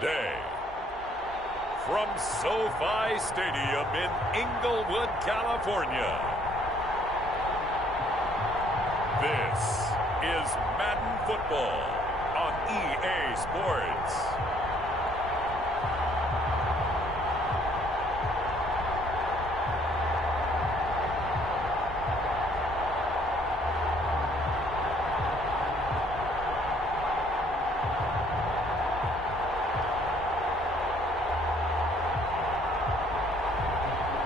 today, from SoFi Stadium in Inglewood, California, this is Madden Football on EA Sports.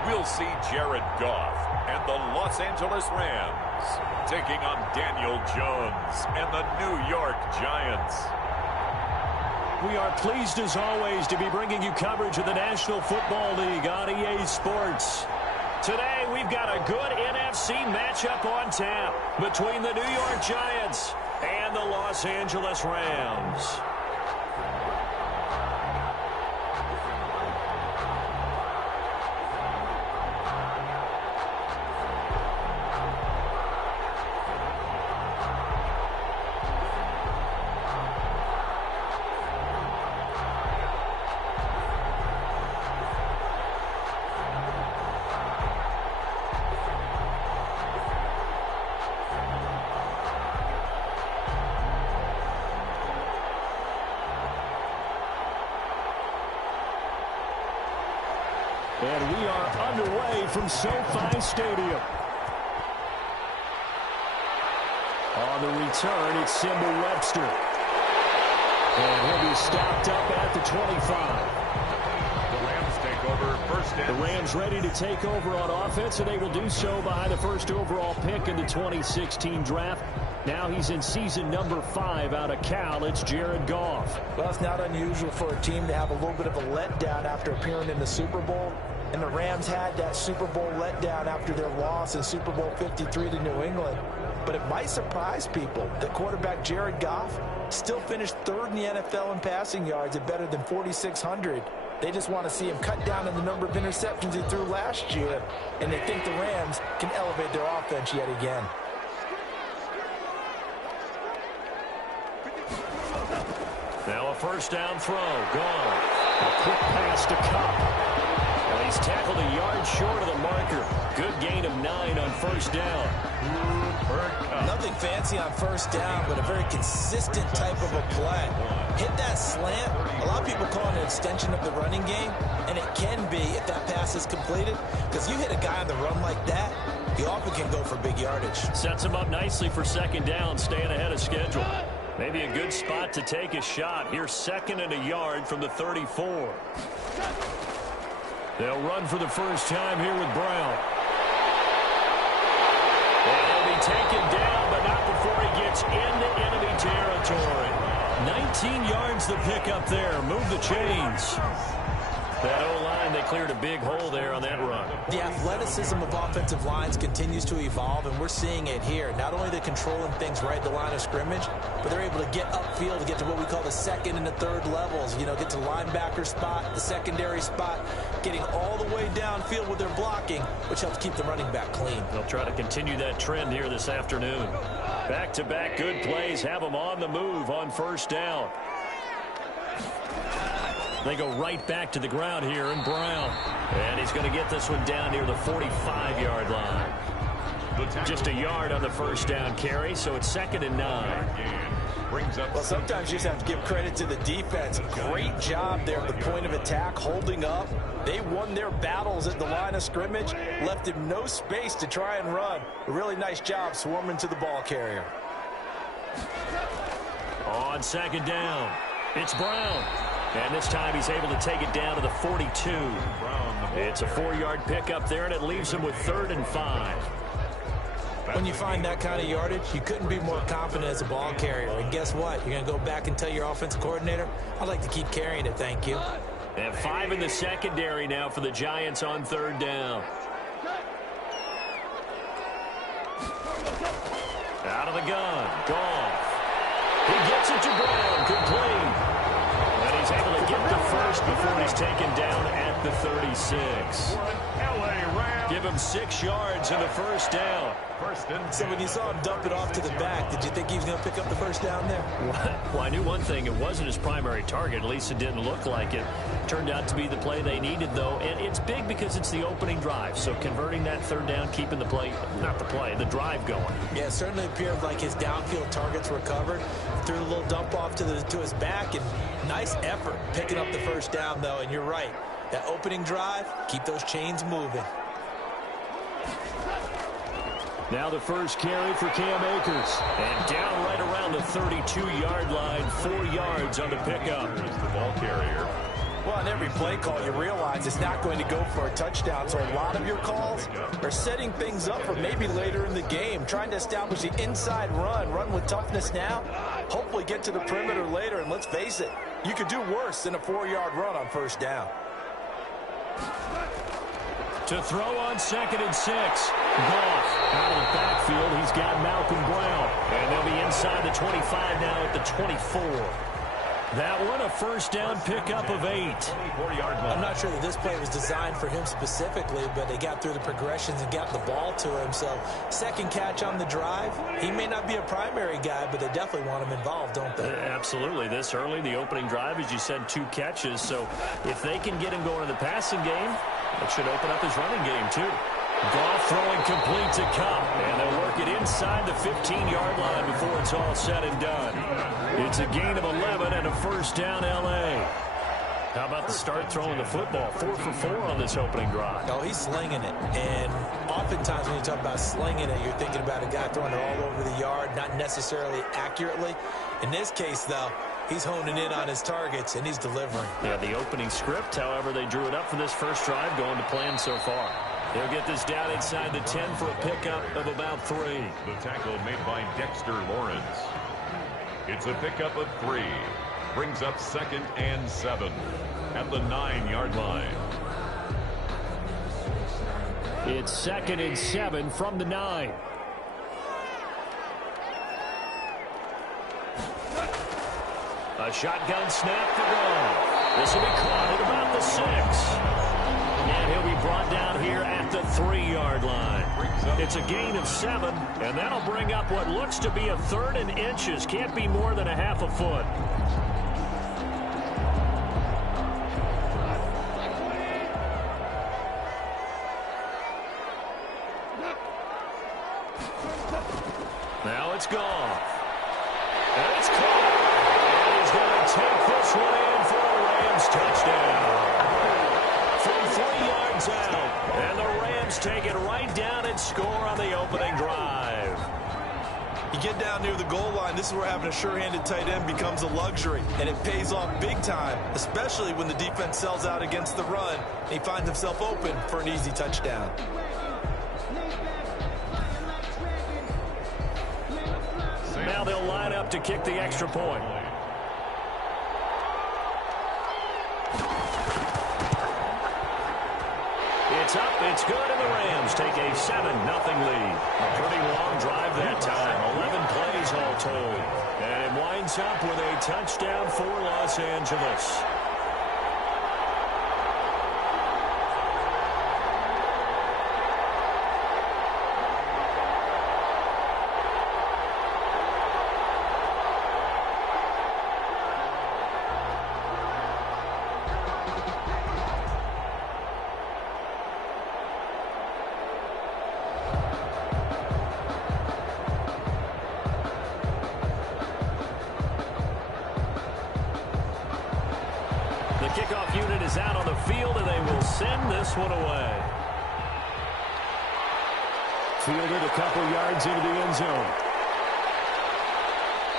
We'll see Jared Goff and the Los Angeles Rams taking on Daniel Jones and the New York Giants. We are pleased as always to be bringing you coverage of the National Football League on EA Sports. Today we've got a good NFC matchup on tap between the New York Giants and the Los Angeles Rams. And we are underway from SoFi Stadium. On the return, it's Symbol Webster. And he'll be stopped up at the 25. The Rams take over first down. The Rams ready to take over on offense, and they will do so behind the first overall pick in the 2016 draft. Now he's in season number 5 out of Cal. It's Jared Goff. Well, it's not unusual for a team to have a little bit of a letdown after appearing in the Super Bowl. And the Rams had that Super Bowl letdown after their loss in Super Bowl 53 to New England. But it might surprise people that quarterback Jared Goff still finished 3rd in the NFL in passing yards at better than 4,600. They just want to see him cut down on the number of interceptions he threw last year. And they think the Rams can elevate their offense yet again. Now a first down throw. Gone. A quick pass to Cup. Well, he's tackled a yard short of the marker. Good gain of 9 on first down. Nothing fancy on first down, but a very consistent type of a play. Hit that slant. A lot of people call it an extension of the running game, and it can be if that pass is completed, because you hit a guy on the run like that, he often can go for big yardage. Sets him up nicely for second down, staying ahead of schedule. Maybe a good spot to take a shot. Here's 2nd and a yard from the 34. They'll run for the first time here with Brown. And he'll be taken down, but not before he gets into enemy territory. 19 yards the pickup there. Move the chains. That O-line, they cleared a big hole there on that run. The athleticism of offensive lines continues to evolve, and we're seeing it here. Not only are they controlling things right at the line of scrimmage, but they're able to get upfield to get to what we call the 2nd and the 3rd levels. You know, get to the linebacker spot, the secondary spot, getting all the way downfield with their blocking, which helps keep the running back clean. They'll try to continue that trend here this afternoon. Back-to-back good plays have them on the move on first down. They go right back to the ground here in Brown. And he's going to get this one down near the 45-yard line. Just a yard on the first down carry, so it's 2nd and 9. Well, sometimes you just have to give credit to the defense. Great job there at the point of attack, holding up. They won their battles at the line of scrimmage, left him no space to try and run. A really nice job swarming to the ball carrier. On 2nd down, it's Brown. And this time he's able to take it down to the 42. It's a 4-yard pickup there, and it leaves him with 3rd and 5. When you find that kind of yardage, you couldn't be more confident as a ball carrier. And guess what? You're going to go back and tell your offensive coordinator, I'd like to keep carrying it, thank you. And 5 in the secondary now for the Giants on 3rd down. Out of the gun. Goff. He gets it to Brown. Complete. And he's able to get the first before he's taken down at the 36. Give him 6 yards and a first down. So when you saw him dump it off to the back, did you think he was going to pick up the first down there? Well, I knew one thing. It wasn't his primary target. At least it didn't look like it. Turned out to be the play they needed, though. And it's big because it's the opening drive. So converting that third down, keeping the the drive going. Yeah, it certainly appeared like his downfield targets were covered. Threw a little dump off to his back, and nice effort picking up the first down, though. And you're right. That opening drive, keep those chains moving. Now the first carry for Cam Akers. And down right around the 32-yard line, 4 yards on the pickup. Here's the ball carrier. Well, on every play call, you realize it's not going to go for a touchdown. So a lot of your calls are setting things up for maybe later in the game, trying to establish the inside run with toughness now, hopefully get to the perimeter later. And let's face it, you could do worse than a 4-yard run on first down. To throw on 2nd and 6. Goff out of the backfield. He's got Malcolm Brown. And they'll be inside the 25 now at the 24. That one a first down pickup of 8. I'm not sure that this play was designed for him specifically, but they got through the progressions and got the ball to him. So second catch on the drive. He may not be a primary guy, but they definitely want him involved, don't they? Absolutely. This early, the opening drive, as you said, 2 catches. So if they can get him going in the passing game, it should open up his running game, too. Goff throwing complete to Cup, and they'll work it inside the 15-yard line before it's all said and done. It's a gain of 11 and a first down, L.A. How about the start throwing the football? 4 for 4 on this opening drive. Oh, he's slinging it. And oftentimes when you talk about slinging it, you're thinking about a guy throwing it all over the yard, not necessarily accurately. In this case, though, he's honing in on his targets, and he's delivering. Yeah, the opening script, however, they drew it up for this first drive, going to plan so far. They'll get this down inside the 10 for a pickup of about 3. The tackle made by Dexter Lawrence. It's a pickup of 3. Brings up 2nd and 7 at the 9-yard line. It's 2nd and 7 from the 9. A shotgun snap for Goff. This will be caught at about the 6. And he'll be brought down here at the 3-yard line. It's a gain of 7, and that'll bring up what looks to be a 3rd and inches. Can't be more than a half a foot. Now it's Goff. And it's caught. And he's going to take this one in for a Rams touchdown. From 3 yards out. And the Rams take it right down and score on the opening drive. You get down near the goal line, this is where having a sure-handed tight end becomes a luxury. And it pays off big time, especially when the defense sells out against the run. And he finds himself open for an easy touchdown. Now they'll line up to kick the extra point. It's up, it's good, and the Rams take a 7-0 lead. A pretty long drive that time, 11 plays all told. And it winds up with a touchdown for Los Angeles. Kickoff unit is out on the field, and they will send this one away. Fielded a couple yards into the end zone.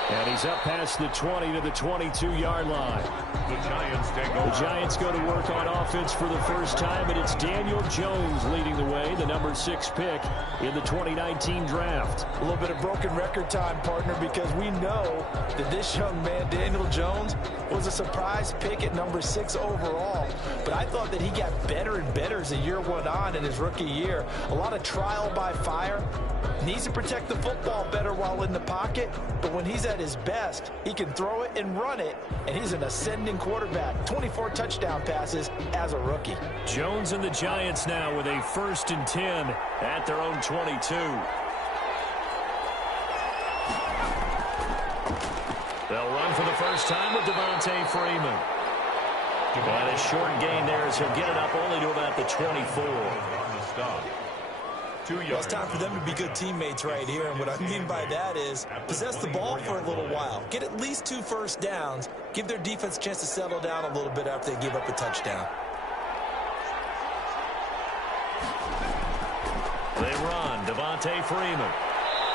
And he's up past the 20 to the 22-yard line. The Giants take over. The Giants go to work on offense for the first time, and it's Daniel Jones leading the way, the number 6 pick in the 2019 draft. A little bit of broken record time, partner, because we know that this young man, Daniel Jones, was a surprise pick at number 6 overall. But I thought that he got better and better as the year went on in his rookie year. A lot of trial by fire. Needs to protect the football better while in the pocket, but when he's at his best, he can throw it and run it, and he's an ascending quarterback. 24 touchdown passes as a rookie. Jones and the Giants now with a 1st and 10 at their own 22. They'll run for the first time with Devontae Freeman. And a short gain there as he'll get it up only to about the 24. Well, it's time for them to be good teammates right here, and what I mean by that is possess the ball for a little while. Get at least 2 first downs. Give their defense a chance to settle down a little bit after they give up a touchdown. They run. Devontae Freeman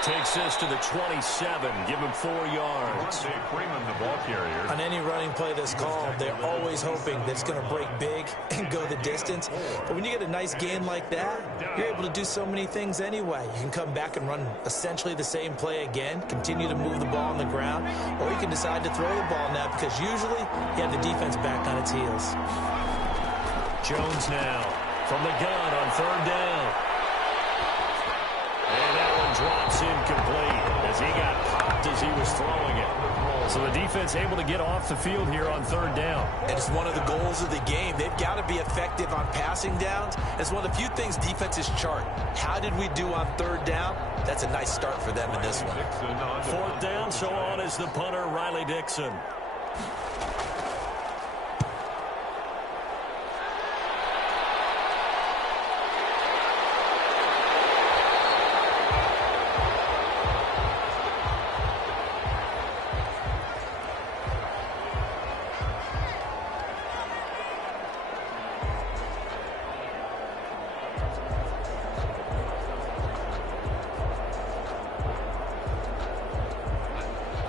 takes this to the 27. Give him 4 yards. Freeman, the ball carrier. On any running play that's called, they're always hoping that it's going to break big and go the distance. But when you get a nice game like that, you're able to do so many things anyway. You can come back and run essentially the same play again, continue to move the ball on the ground, or you can decide to throw the ball now because usually you have the defense back on its heels. Jones now from the gun on 3rd down. And that one drops incomplete as he got popped as he was throwing it. So the defense able to get off the field here on 3rd down. And it's one of the goals of the game. They've got to be effective on passing downs. It's one of the few things defenses chart. How did we do on 3rd down? That's a nice start for them in this one. 4th down, so on is the punter, Riley Dixon.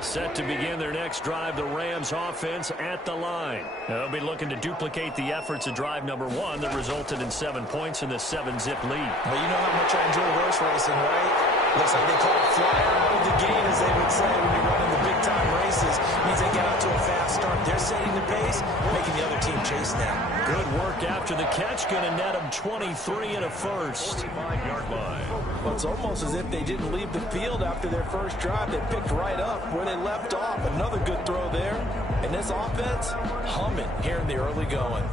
Set to begin their next drive, the Rams offense at the line. They'll be looking to duplicate the efforts of drive number 1 that resulted in 7 points in the 7-zip lead. Well, you know how much I enjoy horse racing, right? Looks like they call it flyer out of the gate, as they would say when you're running the big-time races. It means they get out to a fast start. They're setting the pace, making the other team chase them. Good work after the catch. Going to net them 23 and a first. Well, it's almost as if they didn't leave the field after their first drive. They picked right up where they left off. Another good throw there. And this offense, humming here in the early going.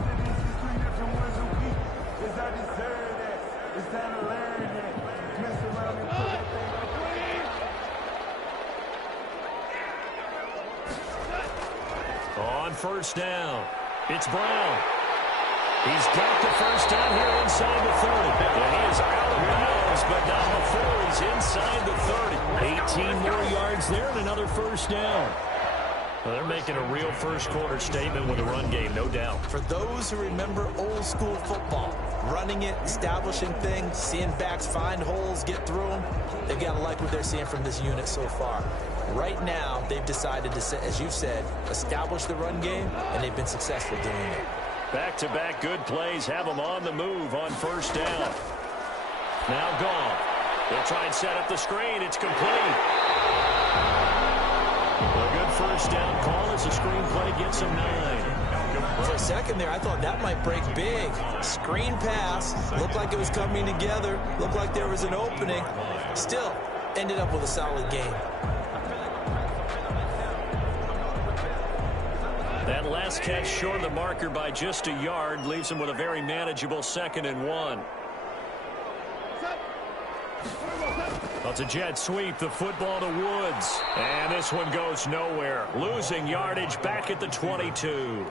On 1st down, it's Brown. He's got the first down here inside the 30. And he is out of bounds, but not before he's inside the 30. 18 more yards there and another first down. Well, they're making a real first-quarter statement with a run game, no doubt. For those who remember old-school football, running it, establishing things, seeing backs find holes, get through them, they've got to like what they're seeing from this unit so far. Right now, they've decided to, as you've said, establish the run game, and they've been successful doing it. Back-to-back good plays have them on the move on 1st down. Now gone. They'll try and set up the screen. It's complete. A good first down call as the screen play gets them 9. For a second there, I thought that might break big. Screen pass. Looked like it was coming together. Looked like there was an opening. Still, ended up with a solid game. That last catch short of the marker by just a yard leaves him with a very manageable 2nd and 1. Well, it's a jet sweep, the football to Woods. And this one goes nowhere. Losing yardage back at the 22.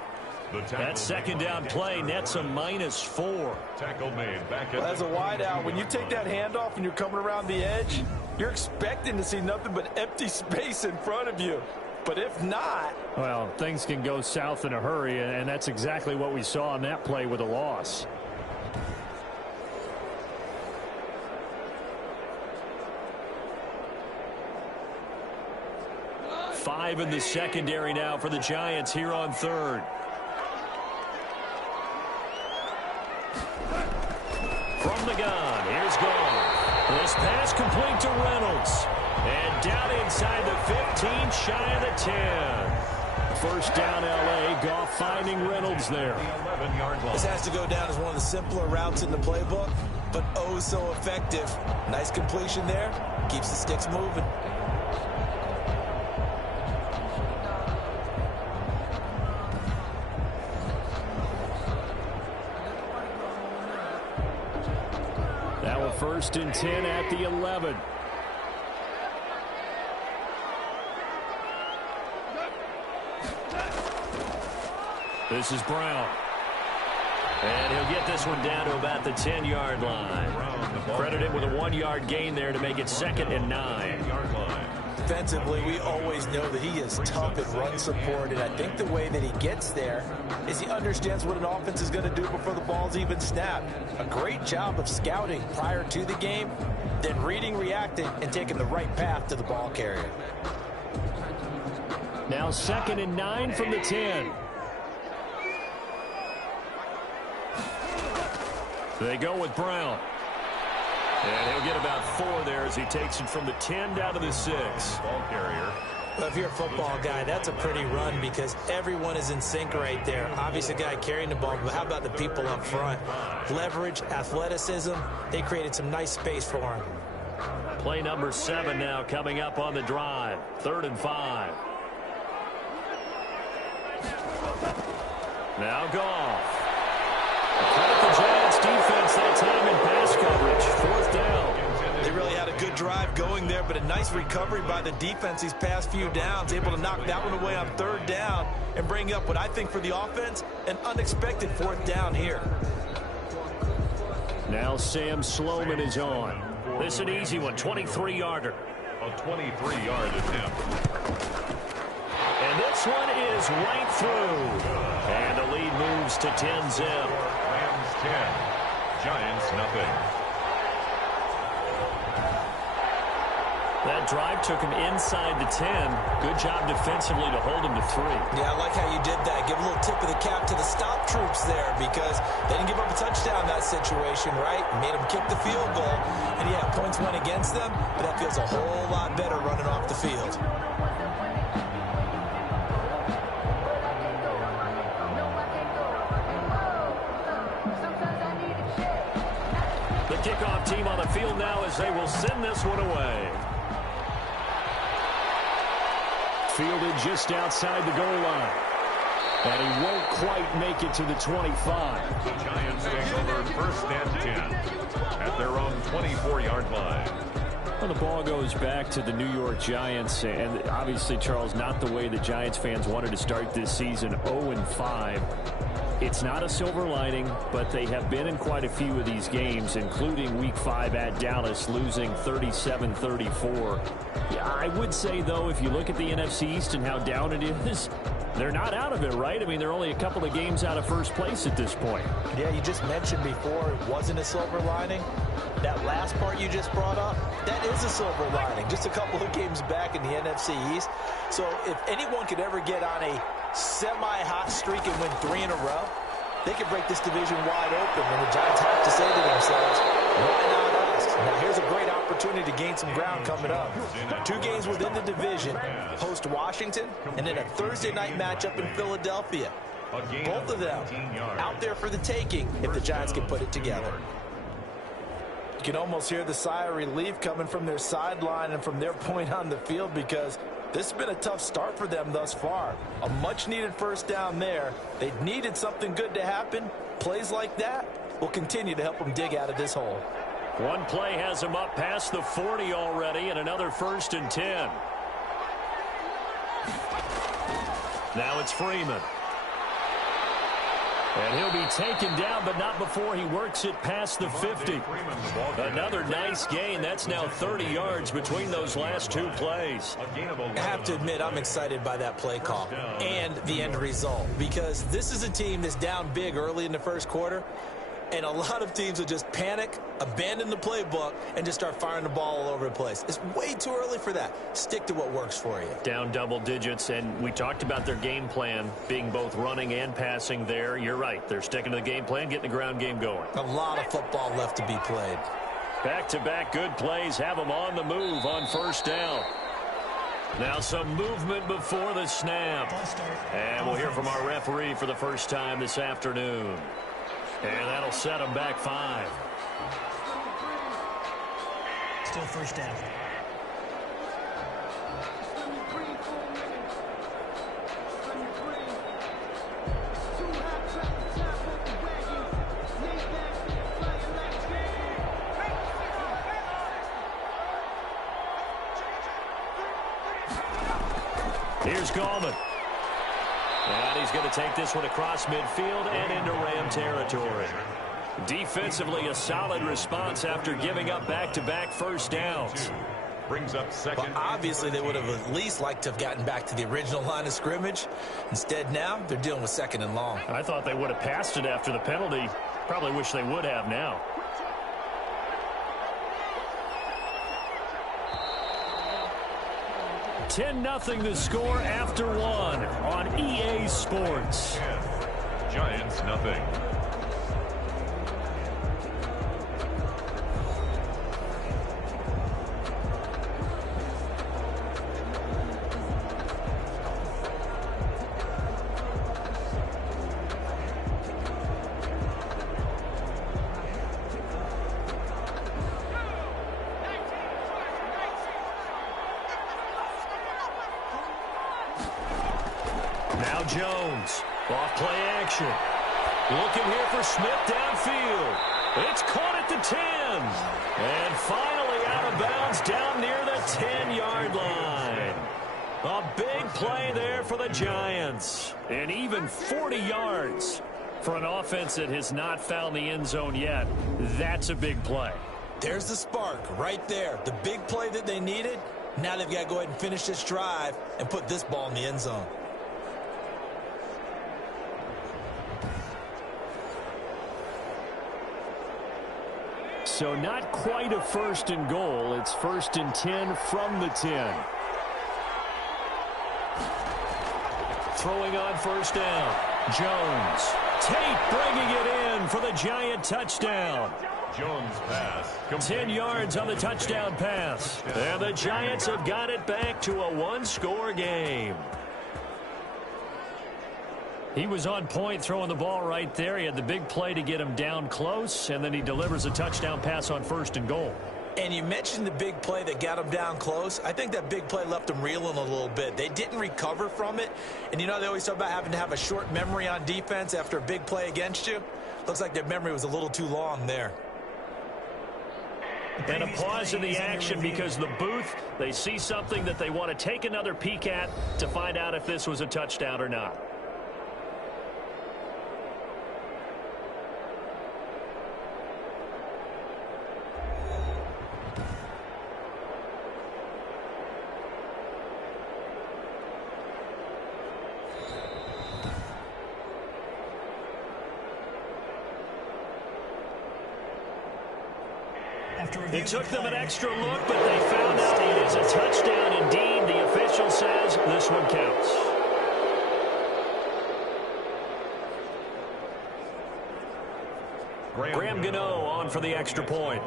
That 2nd down play nets a -4. Tackle made back at As a wideout, when you take that handoff and you're coming around the edge, you're expecting to see nothing but empty space in front of you. But if not... Well, things can go south in a hurry, and that's exactly what we saw on that play with a loss. Five in the secondary now for the Giants here on 3rd. From the gun, here's Goff. This pass complete to Reynolds. And down inside the 15, shy of the 10. First down, L.A. Goff finding Reynolds there. This has to go down as one of the simpler routes in the playbook. but oh so effective. Nice completion there. Keeps the sticks moving. Now a 1st and 10 at the 11. This is Brown. And he'll get this one down to about the 10-yard line. Credited with a 1-yard gain there to make it 2nd and 9. Defensively, we always know that he is tough in run support, and I think the way that he gets there is he understands what an offense is going to do before the ball's even snapped. A great job of scouting prior to the game, then reading, reacting, and taking the right path to the ball carrier. Now 2nd and 9 from the 10. They go with Brown. And he'll get about 4 there as he takes it from the 10 down to the 6. Ball carrier. Well, if you're a football guy, that's a pretty run because everyone is in sync right there. Obviously, a guy carrying the ball, but how about the people up front? Leverage, athleticism, they created some nice space for him. Play number 7 now coming up on the drive. 3rd and 5. Now Goff. Credit the Giants defense that time in pass coverage. 4th down. They really had a good drive going there, but a nice recovery by the defense these past few downs. Able to knock that one away on 3rd down and bring up what I think for the offense, an unexpected 4th down here. Now Sam Sloman is on. This is an easy one, 23-yarder. A 23-yard attempt. And this one is right through. And the lead moves to 10-zip. Rams 10. Giants nothing. That drive took him inside the 10. Good job defensively to hold him to 3. Yeah, I like how you did that. Give a little tip of the cap to the stop troops there because they didn't give up a touchdown in that situation, right? Made them kick the field goal. And yeah, points went against them, but that feels a whole lot better running off the field. The kickoff team on the field now as they will send this one away. Fielded just outside the goal line. And he won't quite make it to the 25. The Giants take over 1st and 10 at their own 24-yard line. Well, the ball goes back to the New York Giants. And obviously, Charles, not the way the Giants fans wanted to start this season, 0-5. It's not a silver lining, but they have been in quite a few of these games, including Week 5 at Dallas, losing 37-34. Yeah, I would say, though, if you look at the NFC East and how down it is, they're not out of it, right? I mean, they're only a couple of games out of 1st place at this point. Yeah, you just mentioned before it wasn't a silver lining. That last part you just brought up, that is a silver lining. Just a couple of games back in the NFC East. So if anyone could ever get on a semi-hot streak and win 3 in a row, they could break this division wide open. And the Giants have to say to themselves, why not us? Now here's a great opportunity to gain some ground coming up. 2 games within the division, host Washington, and then a Thursday night matchup in Philadelphia. Both of them out there for the taking if the Giants can put it together. You can almost hear the sigh of relief coming from their sideline and from their point on the field because this has been a tough start for them thus far. A much-needed 1st down there. They needed something good to happen. Plays like that will continue to help them dig out of this hole. One play has him up past the 40 already, and another 1st and 10. Now it's Freeman. And he'll be taken down, but not before he works it past the 50. Another nice gain. That's now 30 yards between those last 2 plays. I have to admit, I'm excited by that play call and the end result because this is a team that's down big early in the 1st quarter. And a lot of teams will just panic, abandon the playbook, and just start firing the ball all over the place. It's way too early for that. Stick to what works for you. Down double digits, and we talked about their game plan being both running and passing there. You're right. They're sticking to the game plan, getting the ground game going. A lot of football left to be played. Back-to-back good plays have them on the move on 1st down. Now some movement before the snap. And we'll hear from our referee for the first time this afternoon. And that'll set them back 5. still first down. Here's Gallman. And he's going to take this one across midfield and into Ram territory. Defensively, a solid response after giving up back-to-back first downs. Brings up second. Well, obviously, they would have at least liked to have gotten back to the original line of scrimmage. Instead, now they're dealing with second and long. I thought they would have passed it after the penalty. Probably wish they would have now. $10-0 the score after one on EA Sports. Giants nothing. Now Jones, off play action. Looking here for Smith downfield. It's caught at the 10. And finally out of bounds down near the 10-yard line. A big play there for the Giants. And even 40 yards for an offense that has not found the end zone yet. That's a big play. There's the spark right there. The big play that they needed. Now they've got to go ahead and finish this drive and put this ball in the end zone. So not quite a first and goal. It's first and 10 from the 10. Throwing on first down. Jones. Tate bringing it in for the Giant touchdown. Jones pass. 10 yards on the touchdown pass. And the Giants have got it back to a one-score game. He was on point throwing the ball right there. He had the big play to get him down close, and then he delivers a touchdown pass on first and goal. And you mentioned the big play that got him down close. I think that big play left them reeling a little bit. They didn't recover from it. And you know, they always talk about having to have a short memory on defense after a big play against you. Looks like their memory was a little too long there. And a pause in the action because the booth, they see something that they want to take another peek at to find out if this was a touchdown or not. It took them an extra look, but they found out it is a touchdown indeed. The official says this one counts. Graham Gano on for the extra point.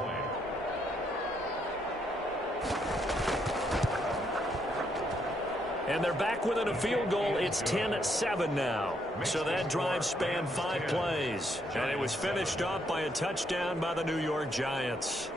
And they're back within a field goal. It's 10-7 now. So that drive spanned 5 plays. And it was finished off by a touchdown by the New York Giants.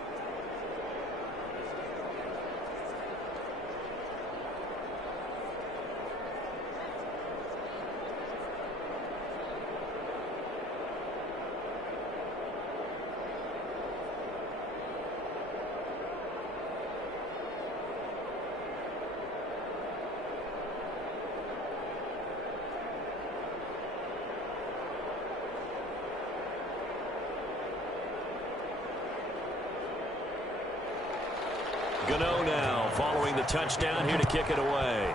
Gano now following the touchdown here to kick it away.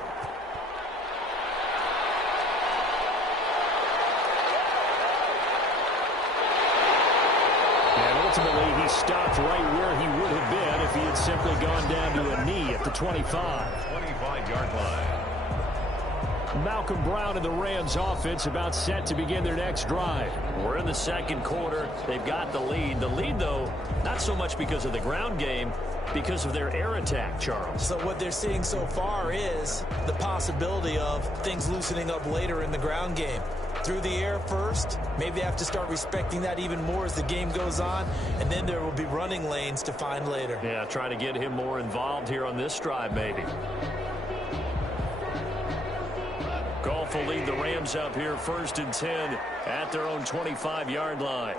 And ultimately he stopped right where he would have been if he had simply gone down to a knee at the 25. 25-yard line. Malcolm Brown and the Rams offense about set to begin their next drive. We're in the second quarter. They've got the lead. The lead, though, not so much because of the ground game, because of their air attack, Charles. So what they're seeing so far is the possibility of things loosening up later in the ground game. through the air first. Maybe they have to start respecting that even more as the game goes on, and then there will be running lanes to find later. Yeah, trying to get him more involved here on this drive, maybe. Goff will lead the Rams up here 1st and 10 at their own 25-yard line.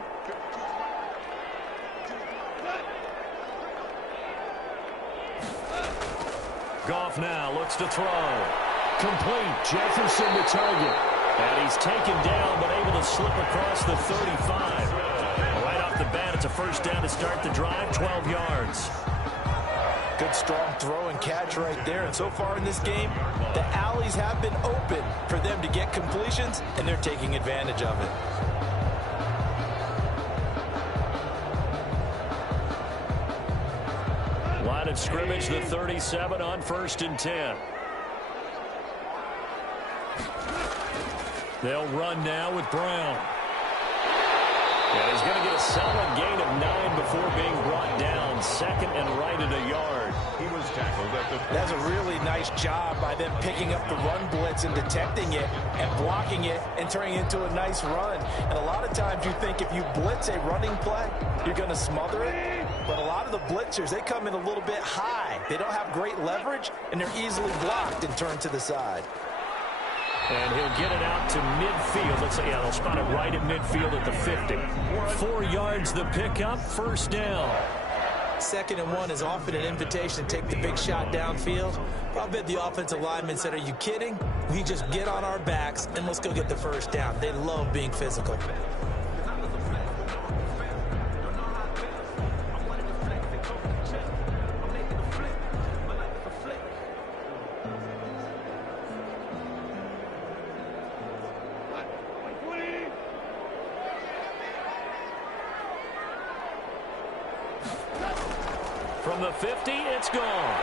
Goff now looks to throw. Complete. Jefferson the target. And he's taken down, but able to slip across the 35. Right off the bat, it's a first down to start the drive, 12 yards. Good strong throw and catch right there. And so far in this game, the alleys have been open for them to get completions, and they're taking advantage of it. Line of scrimmage, the 37 on 1st and 10. They'll run now with Brown. And he's going to get a solid gain of 9 before being brought down. 2nd and right at a yard. He was tackled at the... That's a really nice job by them picking up the run blitz and detecting it and blocking it and turning it into a nice run. And a lot of times you think if you blitz a running play, you're going to smother it. But a lot of the blitzers, they come in a little bit high. They don't have great leverage, and they're easily blocked and turned to the side. And he'll get it out to midfield. Let's say, yeah, they'll spot it right at midfield at the 50. 4 yards the pickup, 1st down. 2nd and 1 is often an invitation to take the big shot downfield. But I bet the offensive lineman said, are you kidding? We just get on our backs and let's go get the 1st down. They love being physical. From the 50, it's gone.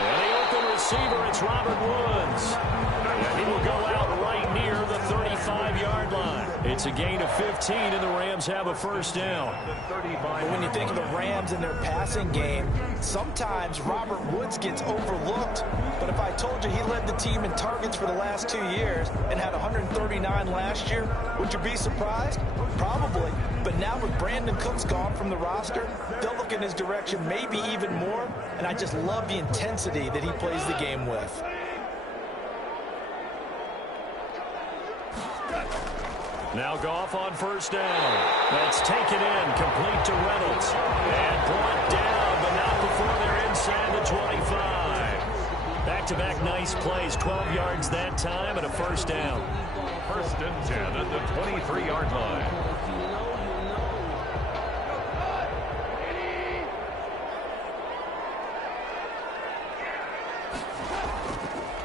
And the open receiver, it's Robert Woods. And he will go out right near the 35-yard line. It's a gain of 15, and the Rams have a 1st down. But when you think of the Rams and their passing game, sometimes Robert Woods gets overlooked. But if I told you he led the team in targets for the last 2 years and had 139 last year, would you be surprised? Probably. But now with Brandon Cooks gone from the roster, they'll look in his direction maybe even more. And I just love the intensity that he plays the game with. Now Goff on 1st down. That's taken in, complete to Reynolds. And brought down, but not before they're inside the 25. Back-to-back nice plays, 12 yards that time, and a 1st down. 1st and 10 at the 23-yard line.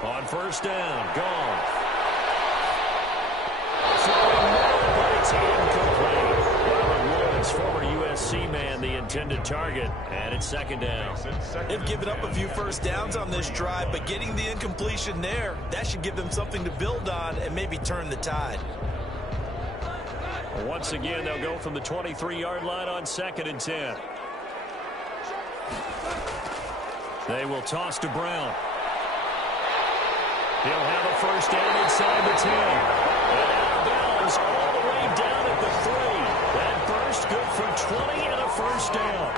On 1st down, Goff. But it's incomplete. Robert Woods, former USC man, the intended target, and it's 2nd down. They've given up a few 1st downs on this drive, but getting the incompletion there, that should give them something to build on and maybe turn the tide. Once again, they'll go from the 23-yard line on 2nd and 10. They will toss to Brown. He'll have a 1st down inside the 10. And out of bounds all the way down at the 3. That burst good for 20 and a 1st down.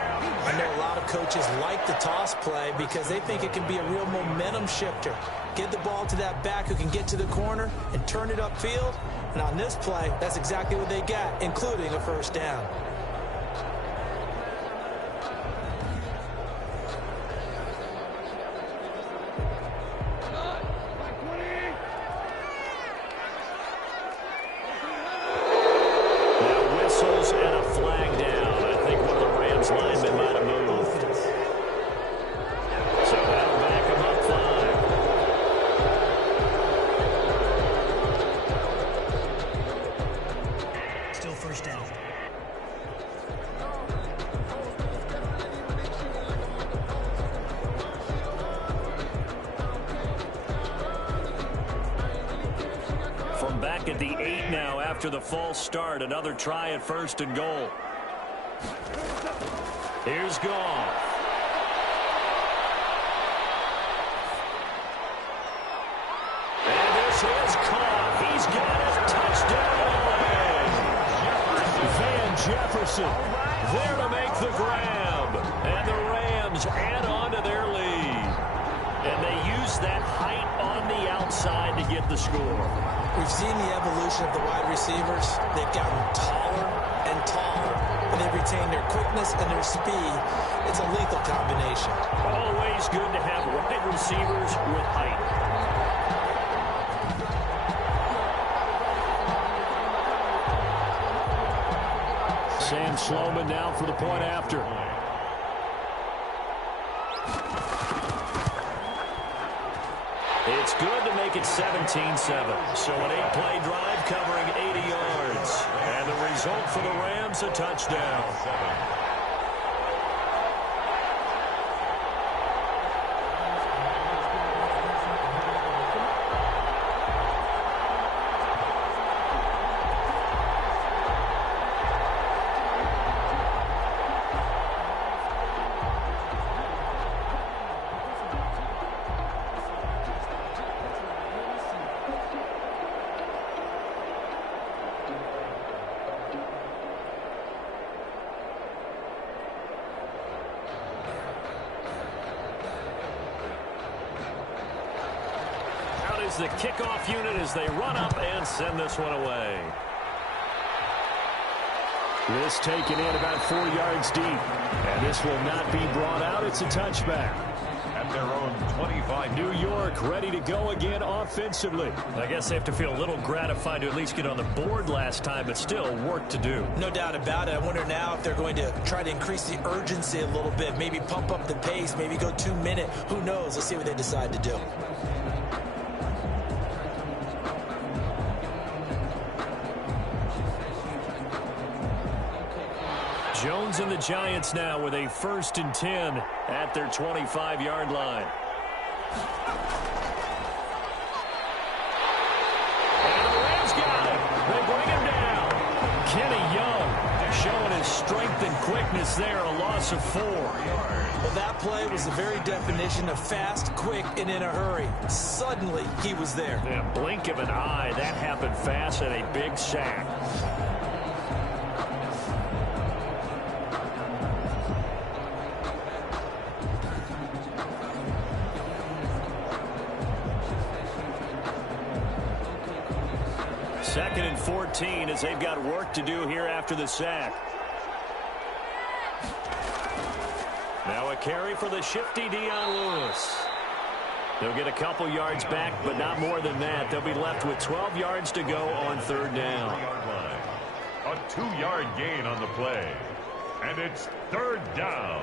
I know a lot of coaches like the toss play because they think it can be a real momentum shifter. Get the ball to that back who can get to the corner and turn it upfield. And on this play, that's exactly what they got, including a 1st down. At the 8 now after the false start. Another try at 1st and goal. Here's Goff. And this is got it. Touchdown. Van Jefferson there to make the grab. And the Rams add on to their lead. And they use that height on the outside to get the score. We've seen the evolution of the wide receivers. They've gotten taller and taller, and they've retained their quickness and their speed. It's a lethal combination. Always good to have wide receivers with height. Sam Sloman now for the point after. It's good to make it 17-7. So an 8-play drive covering 80 yards. And the result for the Rams, a touchdown. The kickoff unit as they run up and send this one away. This taken in about 4 yards deep. And this will not be brought out. It's a touchback. At their own 25. New York ready to go again offensively. I guess they have to feel a little gratified to at least get on the board last time, but still work to do. No doubt about it. I wonder now if they're going to try to increase the urgency a little bit, maybe pump up the pace, maybe go 2-minute. Who knows? Let's see what they decide to do. Jones and the Giants now with a 1st and 10 at their 25-yard line. And the Rams got him. They bring him down. Kenny Young showing his strength and quickness there, a loss of 4. Well, that play was the very definition of fast, quick, and in a hurry. Suddenly, he was there. Yeah, blink of an eye. That happened fast and a big sack. Second and 14 as they've got work to do here after the sack. Now a carry for the shifty Dion Lewis. They'll get a couple yards back, but not more than that. They'll be left with 12 yards to go on 3rd down. A 2-yard gain on the play. And it's 3rd down.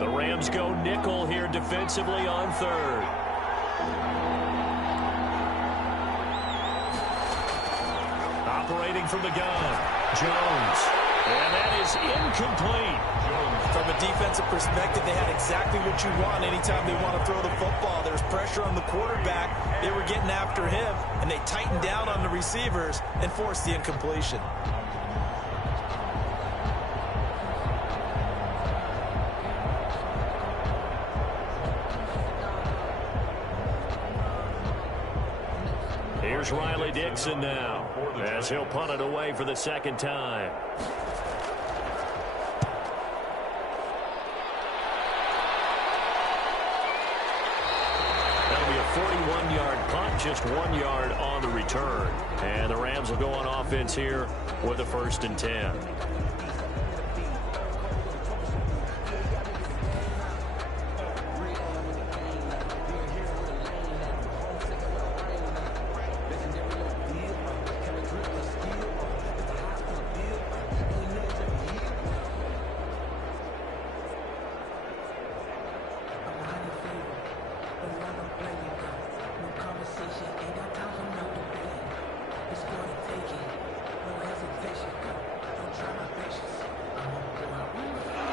The Rams go nickel here defensively on 3rd. Operating from the gun, Jones. And that is incomplete. From a defensive perspective, they had exactly what you want anytime they want to throw the football. There's pressure on the quarterback. They were getting after him, and they tightened down on the receivers and forced the incompletion. Here's Riley Dixon now as he'll punt it away for the 2nd time. That'll be a 41-yard punt, just 1 yard on the return. And the Rams will go on offense here with a 1st and 10.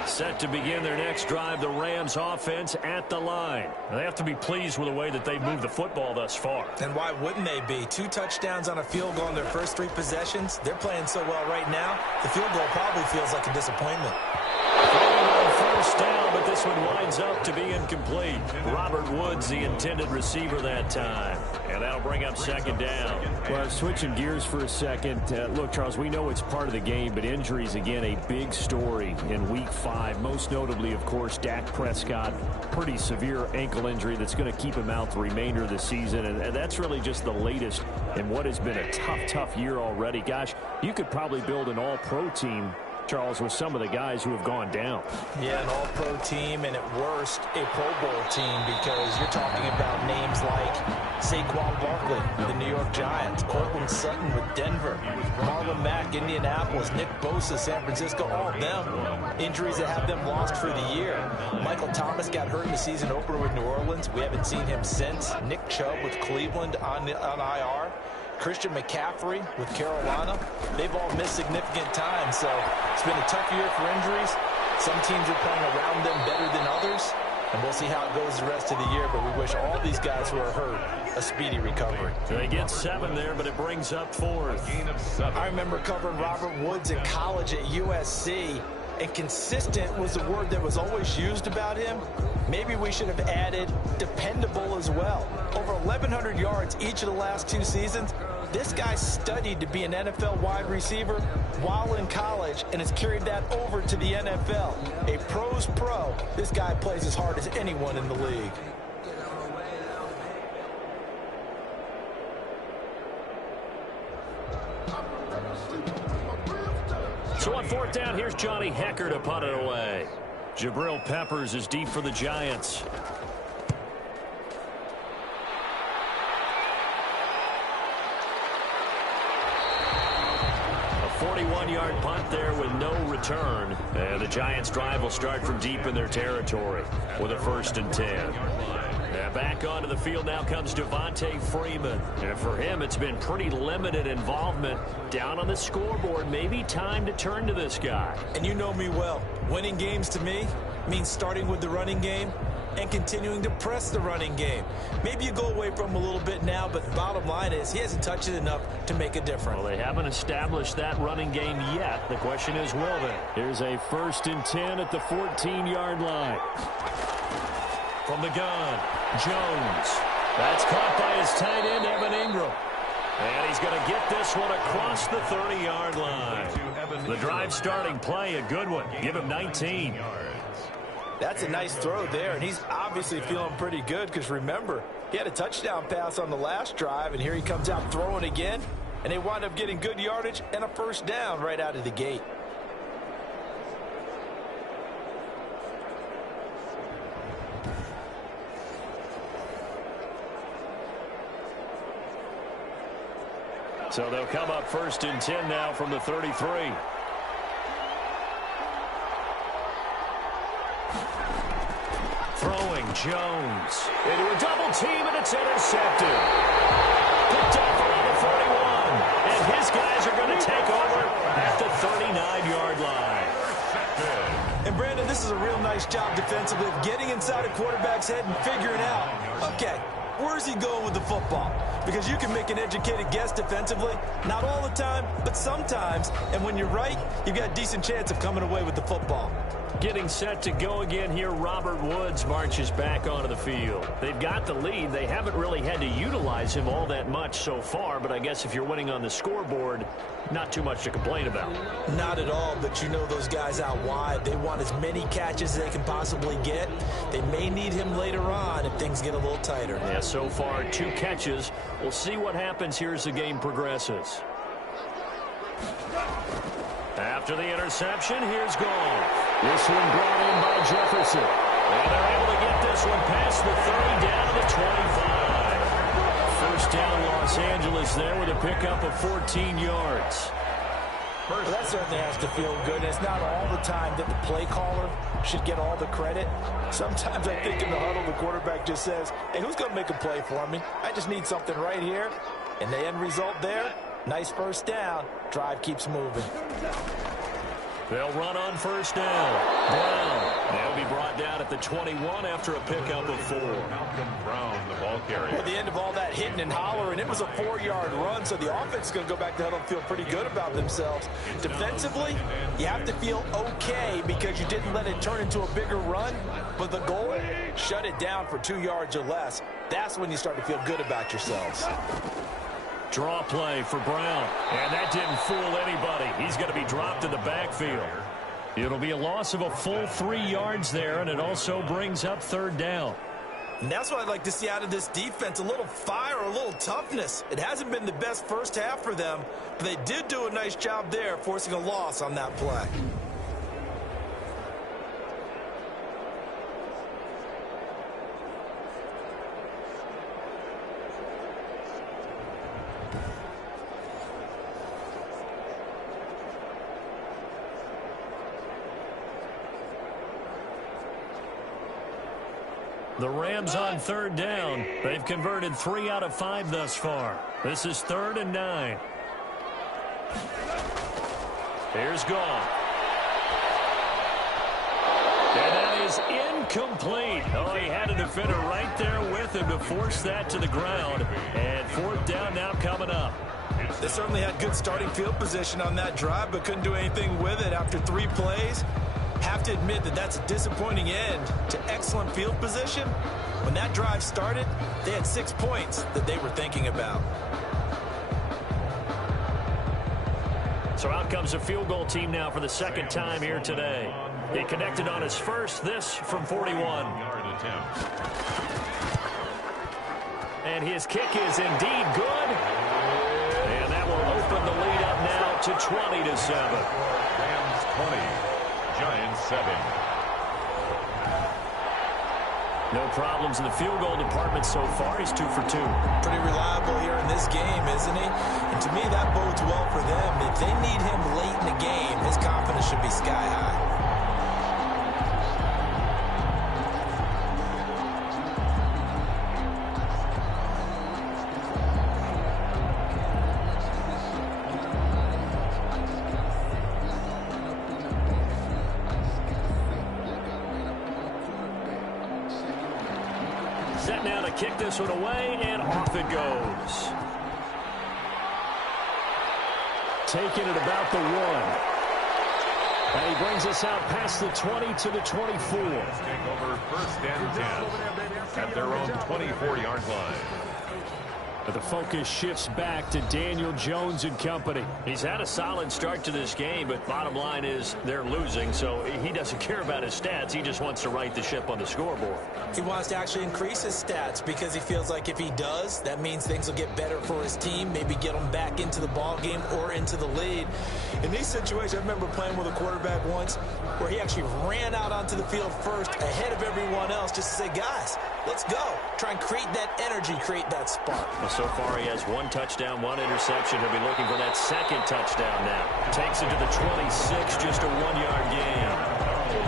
Set to begin their next drive, the Rams offense at the line. They have to be pleased with the way that they've moved the football thus far. And why wouldn't they be? 2 touchdowns on a field goal in their first 3 possessions. They're playing so well right now, the field goal probably feels like a disappointment. on first down, but this one winds up to be incomplete. Robert Woods, the intended receiver that time. And that'll bring up second down. Well, switching gears for a second. Look, Charles, we know it's part of the game, but injuries, again, a big story in Week 5. Most notably, of course, Dak Prescott. Pretty severe ankle injury that's going to keep him out the remainder of the season. And that's really just the latest in what has been a tough year already. Gosh, you could probably build an all-pro team, Charles, with some of the guys who have gone down. Yeah, an all-pro team, and at worst, a Pro Bowl team, because you're talking about names like Saquon Barkley, the New York Giants, Cortland Sutton with Denver, Marlon Mack, Indianapolis, Nick Bosa, San Francisco, all of them. Injuries that have them lost for the year. Michael Thomas got hurt in the season opener with New Orleans. We haven't seen him since. Nick Chubb with Cleveland on IR. Christian McCaffrey with Carolina. They've all missed significant time, so it's been a tough year for injuries. Some teams are playing around them better than others, and we'll see how it goes the rest of the year, but we wish all these guys who are hurt a speedy recovery. They get 7 there, but it brings up 4th. Gain of 7. I remember covering Robert Woods in college at USC, and consistent was the word that was always used about him. Maybe we should have added dependable as well. Over 1,100 yards each of the last 2 seasons. This guy studied to be an NFL wide receiver while in college and has carried that over to the NFL. A pro's pro. This guy plays as hard as anyone in the league. So on 4th down, here's Johnny Hecker to punt it away. Jabril Peppers is deep for the Giants. A 41-yard punt there with no return. And the Giants' drive will start from deep in their territory with a 1st and 10. Back onto the field now comes Devontae Freeman. And for him, it's been pretty limited involvement down on the scoreboard. Maybe time to turn to this guy. And you know me well. Winning games to me means starting with the running game and continuing to press the running game. Maybe you go away from him a little bit now, but the bottom line is he hasn't touched it enough to make a difference. Well, they haven't established that running game yet. The question is, will they? Here's a 1st and 10 at the 14-yard line. From the gun, Jones. That's caught by his tight end, Evan Ingram. And he's going to get this one across the 30-yard line. The drive starting play, a good one. Give him 19. That's a nice throw there, and he's obviously feeling pretty good because, remember, he had a touchdown pass on the last drive, and here he comes out throwing again, and they wind up getting good yardage and a 1st down right out of the gate. So they'll come up 1st and 10 now from the 33. Throwing Jones into a double team, and it's intercepted. Picked off around the 41. And his guys are going to take over at the 39-yard line. And Brandon, this is a real nice job defensively of getting inside a quarterback's head and figuring out, okay, where's he going with the football? Because you can make an educated guess defensively, not all the time, but sometimes. And when you're right, you've got a decent chance of coming away with the football. Getting set to go again here, Robert Woods marches back onto the field. They've got the lead. They haven't really had to utilize him all that much so far, but I guess if you're winning on the scoreboard, not too much to complain about. Not at all, but you know those guys out wide. They want as many catches as they can possibly get. They may need him later on if things get a little tighter. Yeah, so far 2 catches. We'll see what happens here as the game progresses. After the interception, here's Goff. This one brought in by Jefferson. And they're able to get this one past the 30 down to the 25. 1st down Los Angeles there with a pickup of 14 yards. Well, that certainly has to feel good. It's not all the time that the play caller should get all the credit. Sometimes I think in the huddle, the quarterback just says, hey, who's going to make a play for me? I just need something right here. And the end result there, nice 1st down. Drive keeps moving. They'll run on 1st down. Brown They'll be brought down at the 21 after a pickup of 4. Malcolm Brown, the ball carrier. At the end of all that hitting and hollering, it was a 4-yard run, so the offense is going to go back to huddle and feel pretty good about themselves. Defensively, you have to feel okay because you didn't let it turn into a bigger run, but the goal, shut it down for 2 yards or less. That's when you start to feel good about yourselves. Draw play for Brown, and that didn't fool anybody. He's going to be dropped in the backfield. It'll be a loss of a full 3 yards there, and it also brings up 3rd down. And that's what I'd like to see out of this defense, a little fire, a little toughness. It hasn't been the best first half for them, but they did do a nice job there, forcing a loss on that play. The Rams on 3rd down. They've converted 3 out of 5 thus far. This is 3rd and 9. Here's Goff. And that is incomplete. Oh, he had a defender right there with him to force that to the ground. And 4th down now coming up. They certainly had good starting field position on that drive, but couldn't do anything with it after 3 plays. Have to admit that that's a disappointing end to excellent field position. When that drive started, they had 6 points that they were thinking about. So out comes a field goal team now for the 2nd time here today. He connected on his first, this from 41. And his kick is indeed good. And that will open the lead up now to 20-7. Rams 20. Giants 7. No problems in the field goal department so far. He's 2 for 2. Pretty reliable here in this game, isn't he? And to me, that bodes well for them. If they need him late in the game, his confidence should be sky high. Set now to kick this one away, and off it goes. Taking it about the 1. And he brings us out past the 20 to the 24. Take over 1st and 10 at their own 24-yard line. But the focus shifts back to Daniel Jones and company. He's had a solid start to this game, but bottom line is they're losing, so he doesn't care about his stats. He just wants to right the ship on the scoreboard. He wants to actually increase his stats because he feels like if he does, that means things will get better for his team, maybe get them back into the ball game or into the lead. In these situations, I remember playing with a quarterback once where he actually ran out onto the field first ahead of everyone else just to say, guys, let's go. Try and create that energy, create that spark. Well, so far he has 1 touchdown, 1 interception. He'll be looking for that 2nd touchdown now. Takes it to the 26, just a 1-yard gain.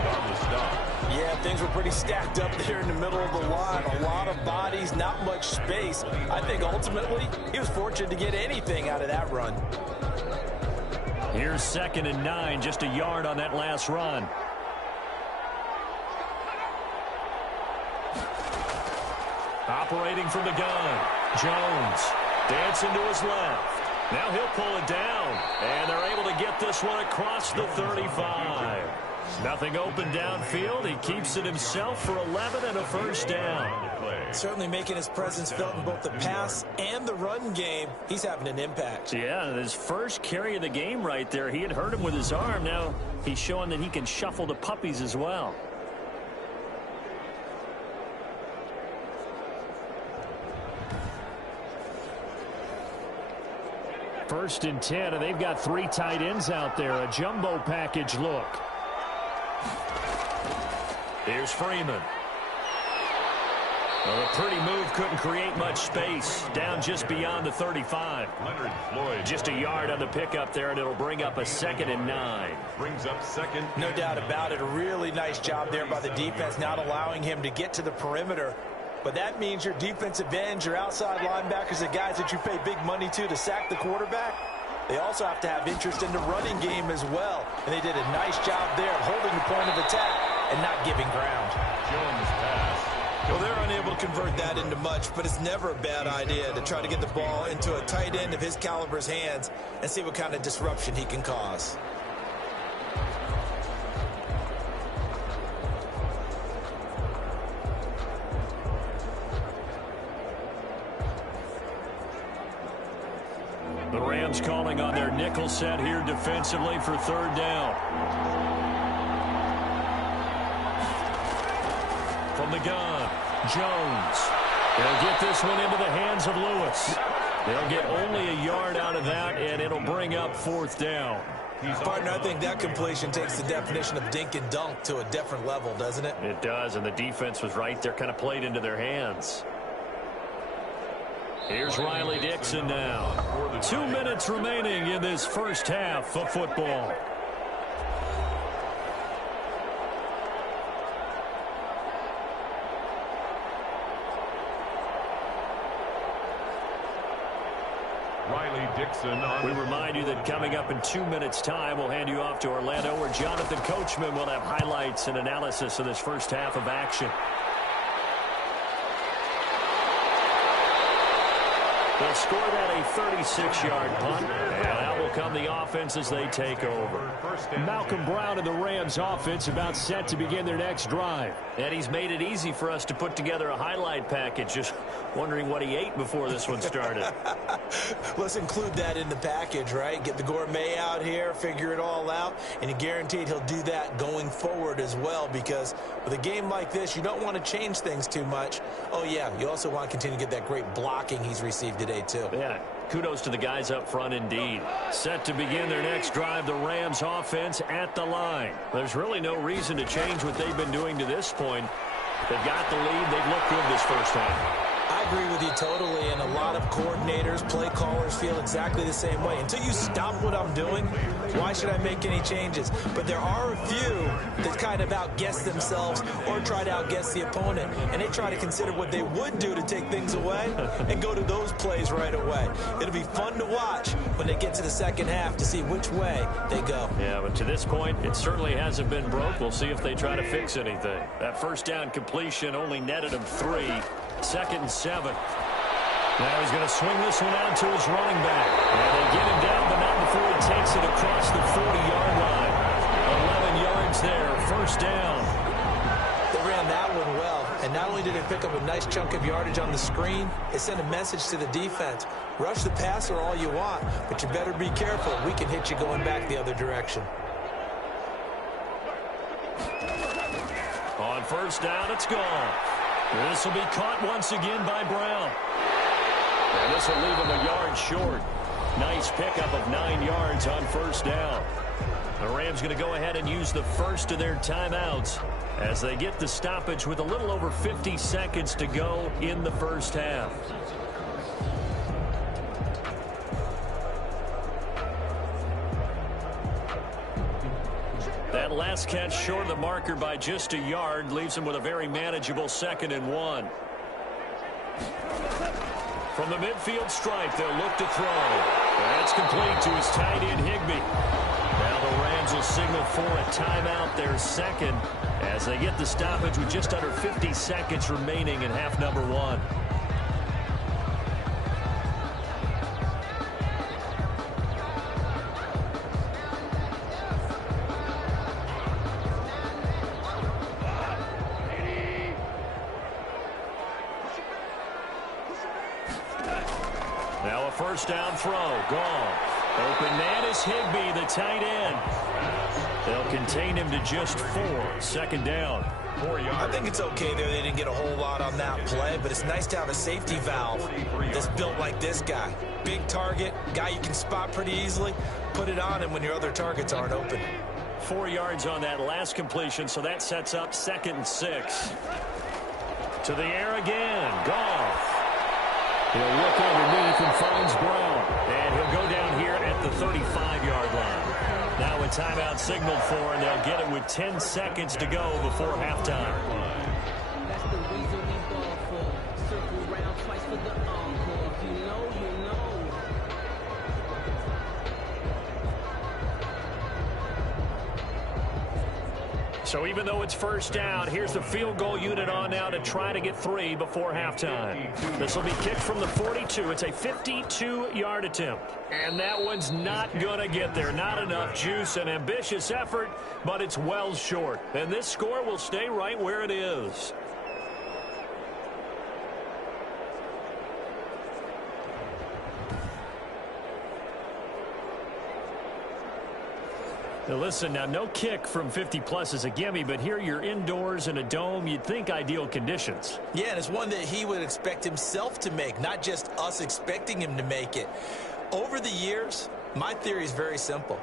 On the stop. Yeah, things were pretty stacked up there in the middle of the line. A lot of bodies, not much space. I think ultimately he was fortunate to get anything out of that run. Here's 2nd and 9, just a yard on that last run. Operating from the gun, Jones dancing to his left. Now he'll pull it down, and they're able to get this one across the 35. Nothing open downfield. He keeps it himself for 11 and a 1st down. Certainly making his presence felt in both the pass and the run game. He's having an impact. Yeah, his first carry of the game right there. He had hurt him with his arm. Now he's showing that he can shuffle the puppies as well. First and 10, and they've got 3 tight ends out there. A jumbo package look. Here's Freeman. Well, a pretty move couldn't create much space. Down just beyond the 35. Leonard Floyd. Just a yard on the pickup there, and it'll bring up a 2nd and 9. Brings up 2nd. No doubt about it. A really nice job there by the defense, not allowing him to get to the perimeter. But that means your defensive ends, your outside linebackers, the guys that you pay big money to sack the quarterback, they also have to have interest in the running game as well. And they did a nice job there of holding the point of attack and not giving ground. Jones' pass. Well, they're unable to convert that into much, but it's never a bad idea to try to get the ball into a tight end of his caliber's hands and see what kind of disruption he can cause. The Rams calling on their nickel set here defensively for third down. From the gun, Jones. They'll get this one into the hands of Lewis. They'll get only a yard out of that, and it'll bring up fourth down. Partner, I think that completion takes the definition of dink and dunk to a different level, doesn't it? It does, and the defense was right there, kind of played into their hands. Here's Riley Dixon now. 2 minutes remaining in this first half of football. Riley Dixon. We remind you that coming up in 2 minutes' time, we'll hand you off to Orlando, where Jonathan Coachman will have highlights and analysis of this first half of action. They'll score that a 36-yard punt, and out will come the offense as they take over. Malcolm Brown and the Rams offense about set to begin their next drive. And he's made it easy for us to put together a highlight package. Just wondering what he ate before this one started. Let's include that in the package, right? Get the gourmet out here, figure it all out, and you're guaranteed he'll do that going forward as well, because with a game like this, you don't want to change things too much. Oh, yeah, you also want to continue to get that great blocking he's received today, too. Yeah, kudos to the guys up front indeed. Set to begin their next drive, the Rams offense at the line. There's really no reason to change what they've been doing to this point. They've got the lead. They've looked good this first half. I agree with you totally, and a lot of coordinators, play callers feel exactly the same way. Until you stop what I'm doing, why should I make any changes? But there are a few that kind of outguess themselves or try to outguess the opponent, and they try to consider what they would do to take things away and go to those plays right away. It'll be fun to watch when they get to the second half to see which way they go. Yeah, but to this point, it certainly hasn't been broke. We'll see if they try to fix anything. That first down completion only netted him 3. 2nd and 7. Now he's going to swing this one out to his running back. And they get him down, but not before he takes it across the 40-yard line. 11 yards there, first down. They ran that one well, and not only did they pick up a nice chunk of yardage on the screen, it sent a message to the defense. Rush the passer all you want, but you better be careful. We can hit you going back the other direction. On first down, it's gone. This will be caught once again by Brown. And this will leave him a yard short. Nice pickup of 9 yards on first down. The Rams going to go ahead and use the first of their timeouts as they get the stoppage with a little over 50 seconds to go in the first half. That last catch short of the marker by just a yard leaves him with a very manageable 2nd and 1. From the midfield stripe, they'll look to throw. That's complete to his tight end, Higbee. Now the Rams will signal for a timeout, their second, as they get the stoppage with just under 50 seconds remaining in half number 1. Now a first down throw, gone. Open man is Higbee, the tight end. They'll contain him to just 4. 2nd down. 4 yards. I think it's okay there. They didn't get a whole lot on that play, but it's nice to have a safety valve that's built like this guy. Big target, guy you can spot pretty easily. Put it on him when your other targets aren't open. 4 yards on that last completion, so that sets up 2nd and 6. To the air again, Goff. He'll look underneath and finds Brown. And he'll go down here at the 35-yard line. Now a timeout signaled for, and they'll get it with 10 seconds to go before halftime. That's the reason we ball for. Circle round twice for the encore. If you know, you know. So even though it's first down, here's the field goal unit on now to try to get 3 before halftime. This will be kicked from the 42. It's a 52-yard attempt. And that one's not going to get there. Not enough juice. An ambitious effort, but it's well short. And this score will stay right where it is. Now listen, now no kick from 50-plus is a gimme, but here you're indoors in a dome. You'd think ideal conditions. Yeah, and it's one that he would expect himself to make, not just us expecting him to make it. Over the years, my theory is very simple.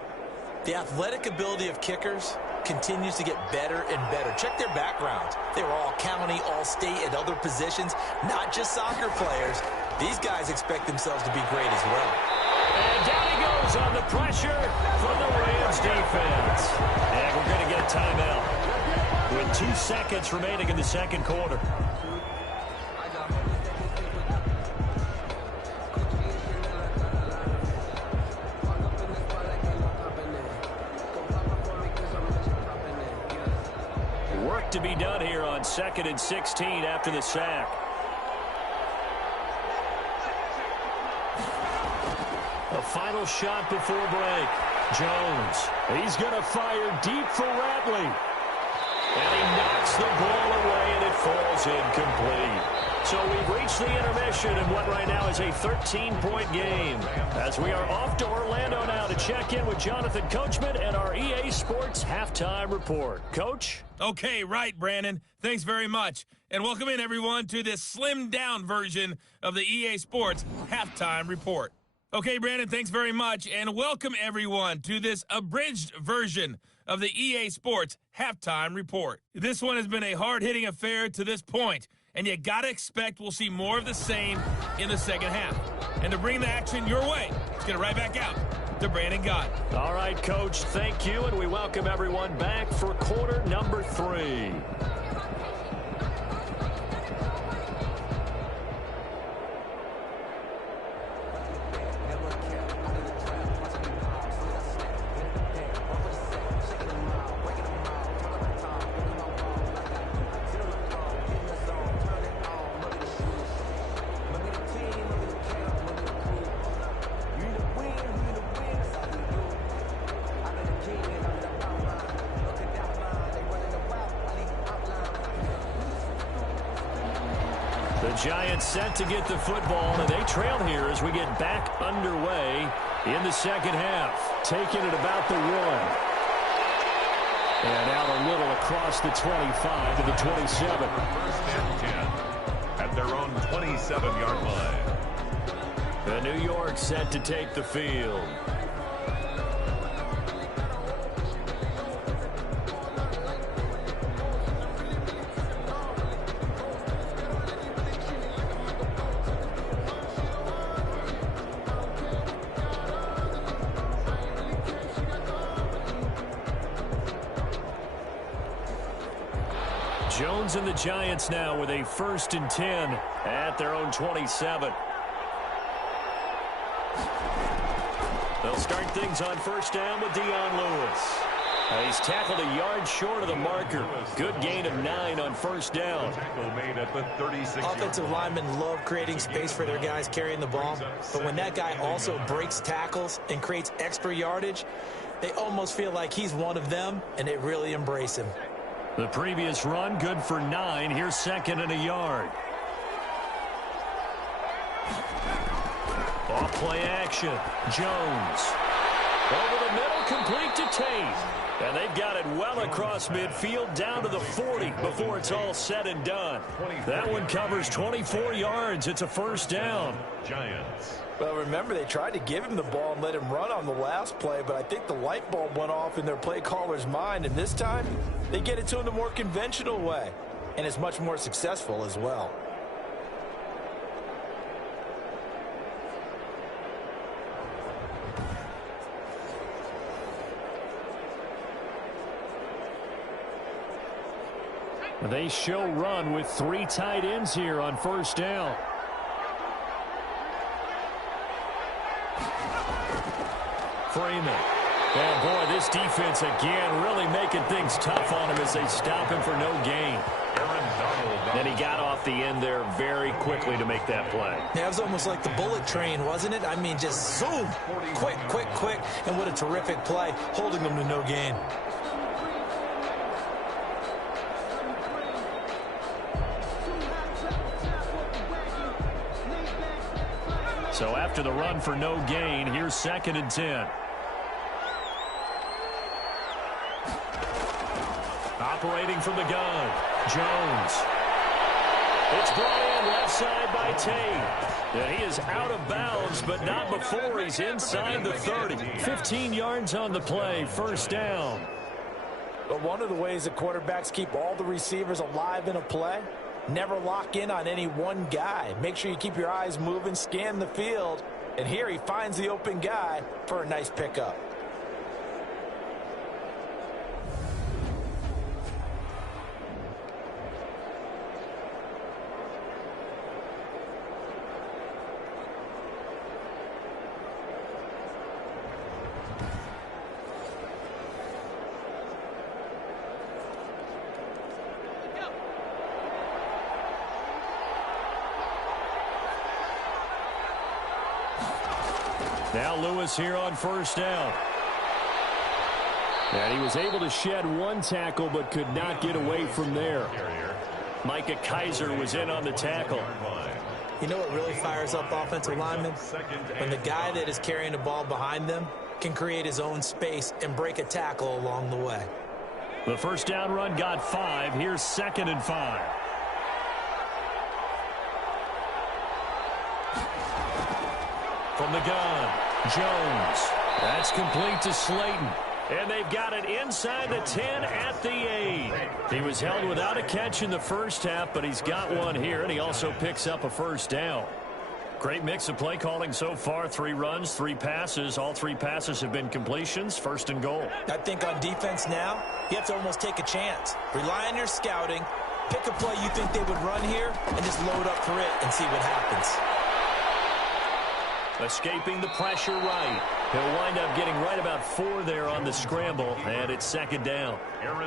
The athletic ability of kickers continues to get better and better. Check their backgrounds. They were all county, all state, at other positions, not just soccer players. These guys expect themselves to be great as well. And down he goes on the pressure from the Rams defense. And we're going to get a timeout with 2 seconds remaining in the second quarter. Work to be done here on 2nd and 16 after the sack. A final shot before break. Jones. He's going to fire deep for Ratley. And he knocks the ball away, and it falls incomplete. So we've reached the intermission in what right now is a 13-point game. As we are off to Orlando now to check in with Jonathan Coachman and our EA Sports Halftime Report. Coach? Okay, right, Brandon. Thanks very much. And welcome in, everyone, to this slimmed-down version of the EA Sports Halftime Report. Okay, Brandon, thanks very much, and welcome everyone to this abridged version of the EA Sports Halftime Report. This one has been a hard-hitting affair to this point, and you gotta expect we'll see more of the same in the second half. And to bring the action your way, let's get it right back out to Brandon Gott. All right, Coach, thank you, and we welcome everyone back for quarter number 3. The Giants set to get the football, and they trail here as we get back underway in the second half. Taking it about the 1. And out a little across the 25 to the 27. First and 10 at their own 27-yard line. The New York set to take the field. Jones and the Giants now with a 1st and 10 at their own 27. They'll start things on first down with Dion Lewis. He's tackled a yard short of the marker. Good gain of 9 on first down. Tackle made at the 36. Offensive linemen love creating space for their guys carrying the ball, but when that guy also breaks tackles and creates extra yardage, they almost feel like he's one of them, and they really embrace him. The previous run, good for 9. Here's 2nd and a yard. Off play action. Jones. Over the middle, complete to Tate. And they've got it well across midfield down to the 40 before it's all said and done. That one covers 24 yards. It's a first down. Giants. Well, remember, they tried to give him the ball and let him run on the last play, but I think the light bulb went off in their play caller's mind, and this time they get it to him the more conventional way, and it's much more successful as well. They show run with 3 tight ends here on first down. Freeman. And, boy, this defense again really making things tough on him as they stop him for no gain. And he got off the end there very quickly to make that play. Yeah, it was almost like the bullet train, wasn't it? I mean, just zoom, quick, quick, quick, and what a terrific play, holding them to no gain. So after the run for no gain, here's 2nd and 10. Operating from the gun, Jones. It's brought in left side by Tate. And he is out of bounds, but not before he's inside the 30. 15 yards on the play, 1st down. But one of the ways that quarterbacks keep all the receivers alive in a play, never lock in on any one guy. Make sure you keep your eyes moving, scan the field. And here he finds the open guy for a nice pickup. Now Lewis here on 1st down. And he was able to shed one tackle but could not get away from there. Micah Kaiser was in on the tackle. You know what really fires up offensive linemen? When the guy that is carrying the ball behind them can create his own space and break a tackle along the way. The 1st down run got 5. Here's 2nd and 5. From the gun, Jones. That's complete to Slayton. And they've got it inside the 10 at the 8. He was held without a catch in the 1st half, but he's got one here, and he also picks up a 1st down. Great mix of play calling so far. 3 runs, 3 passes. All 3 passes have been completions. 1st and goal. I think on defense now, you have to almost take a chance. Rely on your scouting. Pick a play you think they would run here, and just load up for it and see what happens. Escaping the pressure right. He'll wind up getting right about 4 there on the scramble, and it's 2nd down.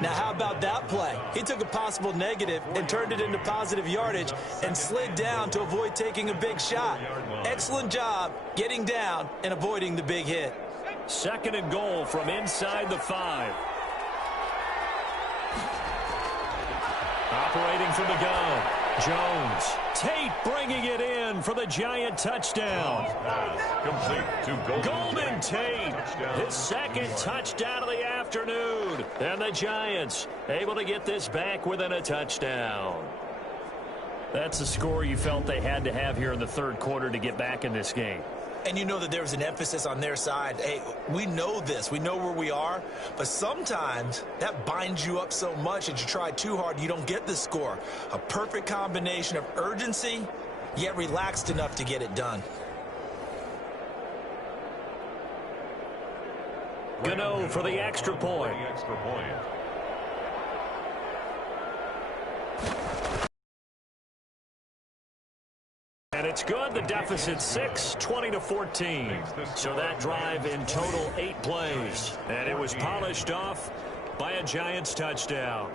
Now, how about that play? He took a possible negative and turned it into positive yardage and slid down to avoid taking a big shot. Excellent job getting down and avoiding the big hit. 2nd and goal from inside the 5. Operating from the gun, Jones. Tate bringing it in for the Giant touchdown. Complete to Golden Tate, his 2nd touchdown of the afternoon. And the Giants able to get this back within a touchdown. That's the score you felt they had to have here in the 3rd quarter to get back in this game. And you know that there was an emphasis on their side. Hey, we know this. We know where we are. But sometimes that binds you up so much that you try too hard, you don't get the score. A perfect combination of urgency, yet relaxed enough to get it done. Gano for the extra point. And it's good. The deficit 6, 20-14. So that drive in total 8 plays. And it was polished off by a Giants touchdown.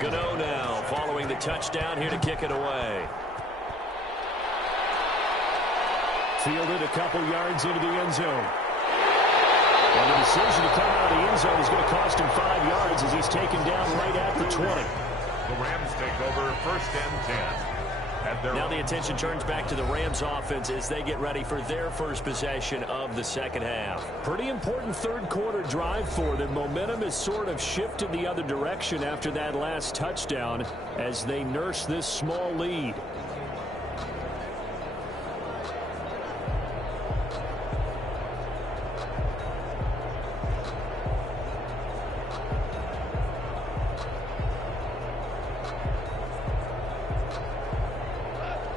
Gano now following the touchdown here to kick it away. Fielded a couple yards into the end zone. And the decision to come out of the end zone is going to cost him 5 yards as he's taken down right at the 20. The Rams take over 1st and 10. Now the attention turns back to the Rams offense as they get ready for their first possession of the 2nd half. Pretty important 3rd quarter drive for them. Momentum has sort of shifted the other direction after that last touchdown as they nurse this small lead.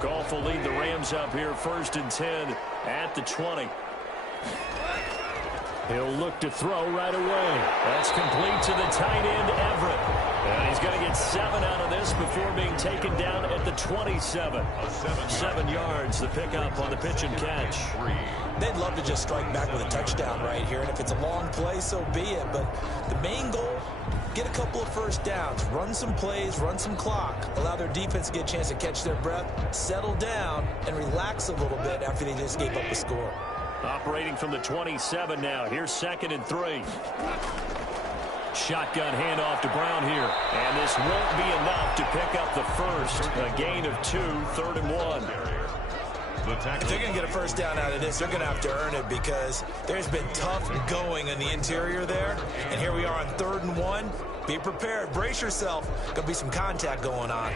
Goff will lead the Rams up here 1st and 10 at the 20. He'll look to throw right away. That's complete to the tight end, Everett. And he's going to get 7 out of this before being taken down at the 27. 7 yards, the pickup on the pitch and catch. They'd love to just strike back with a touchdown right here, and if it's a long play, so be it. But the main goal, get a couple of first downs, run some plays, run some clock, allow their defense to get a chance to catch their breath, settle down, and relax a little bit after they just gave up a score. Operating from the 27 now. Here's 2nd and 3. Shotgun handoff to Brown here. And this won't be enough to pick up the first. A gain of 2, 3rd and 1. If they're going to get a first down out of this, they're going to have to earn it because there's been tough going in the interior there. And here we are on 3rd and 1. Be prepared. Brace yourself. Going to be some contact going on.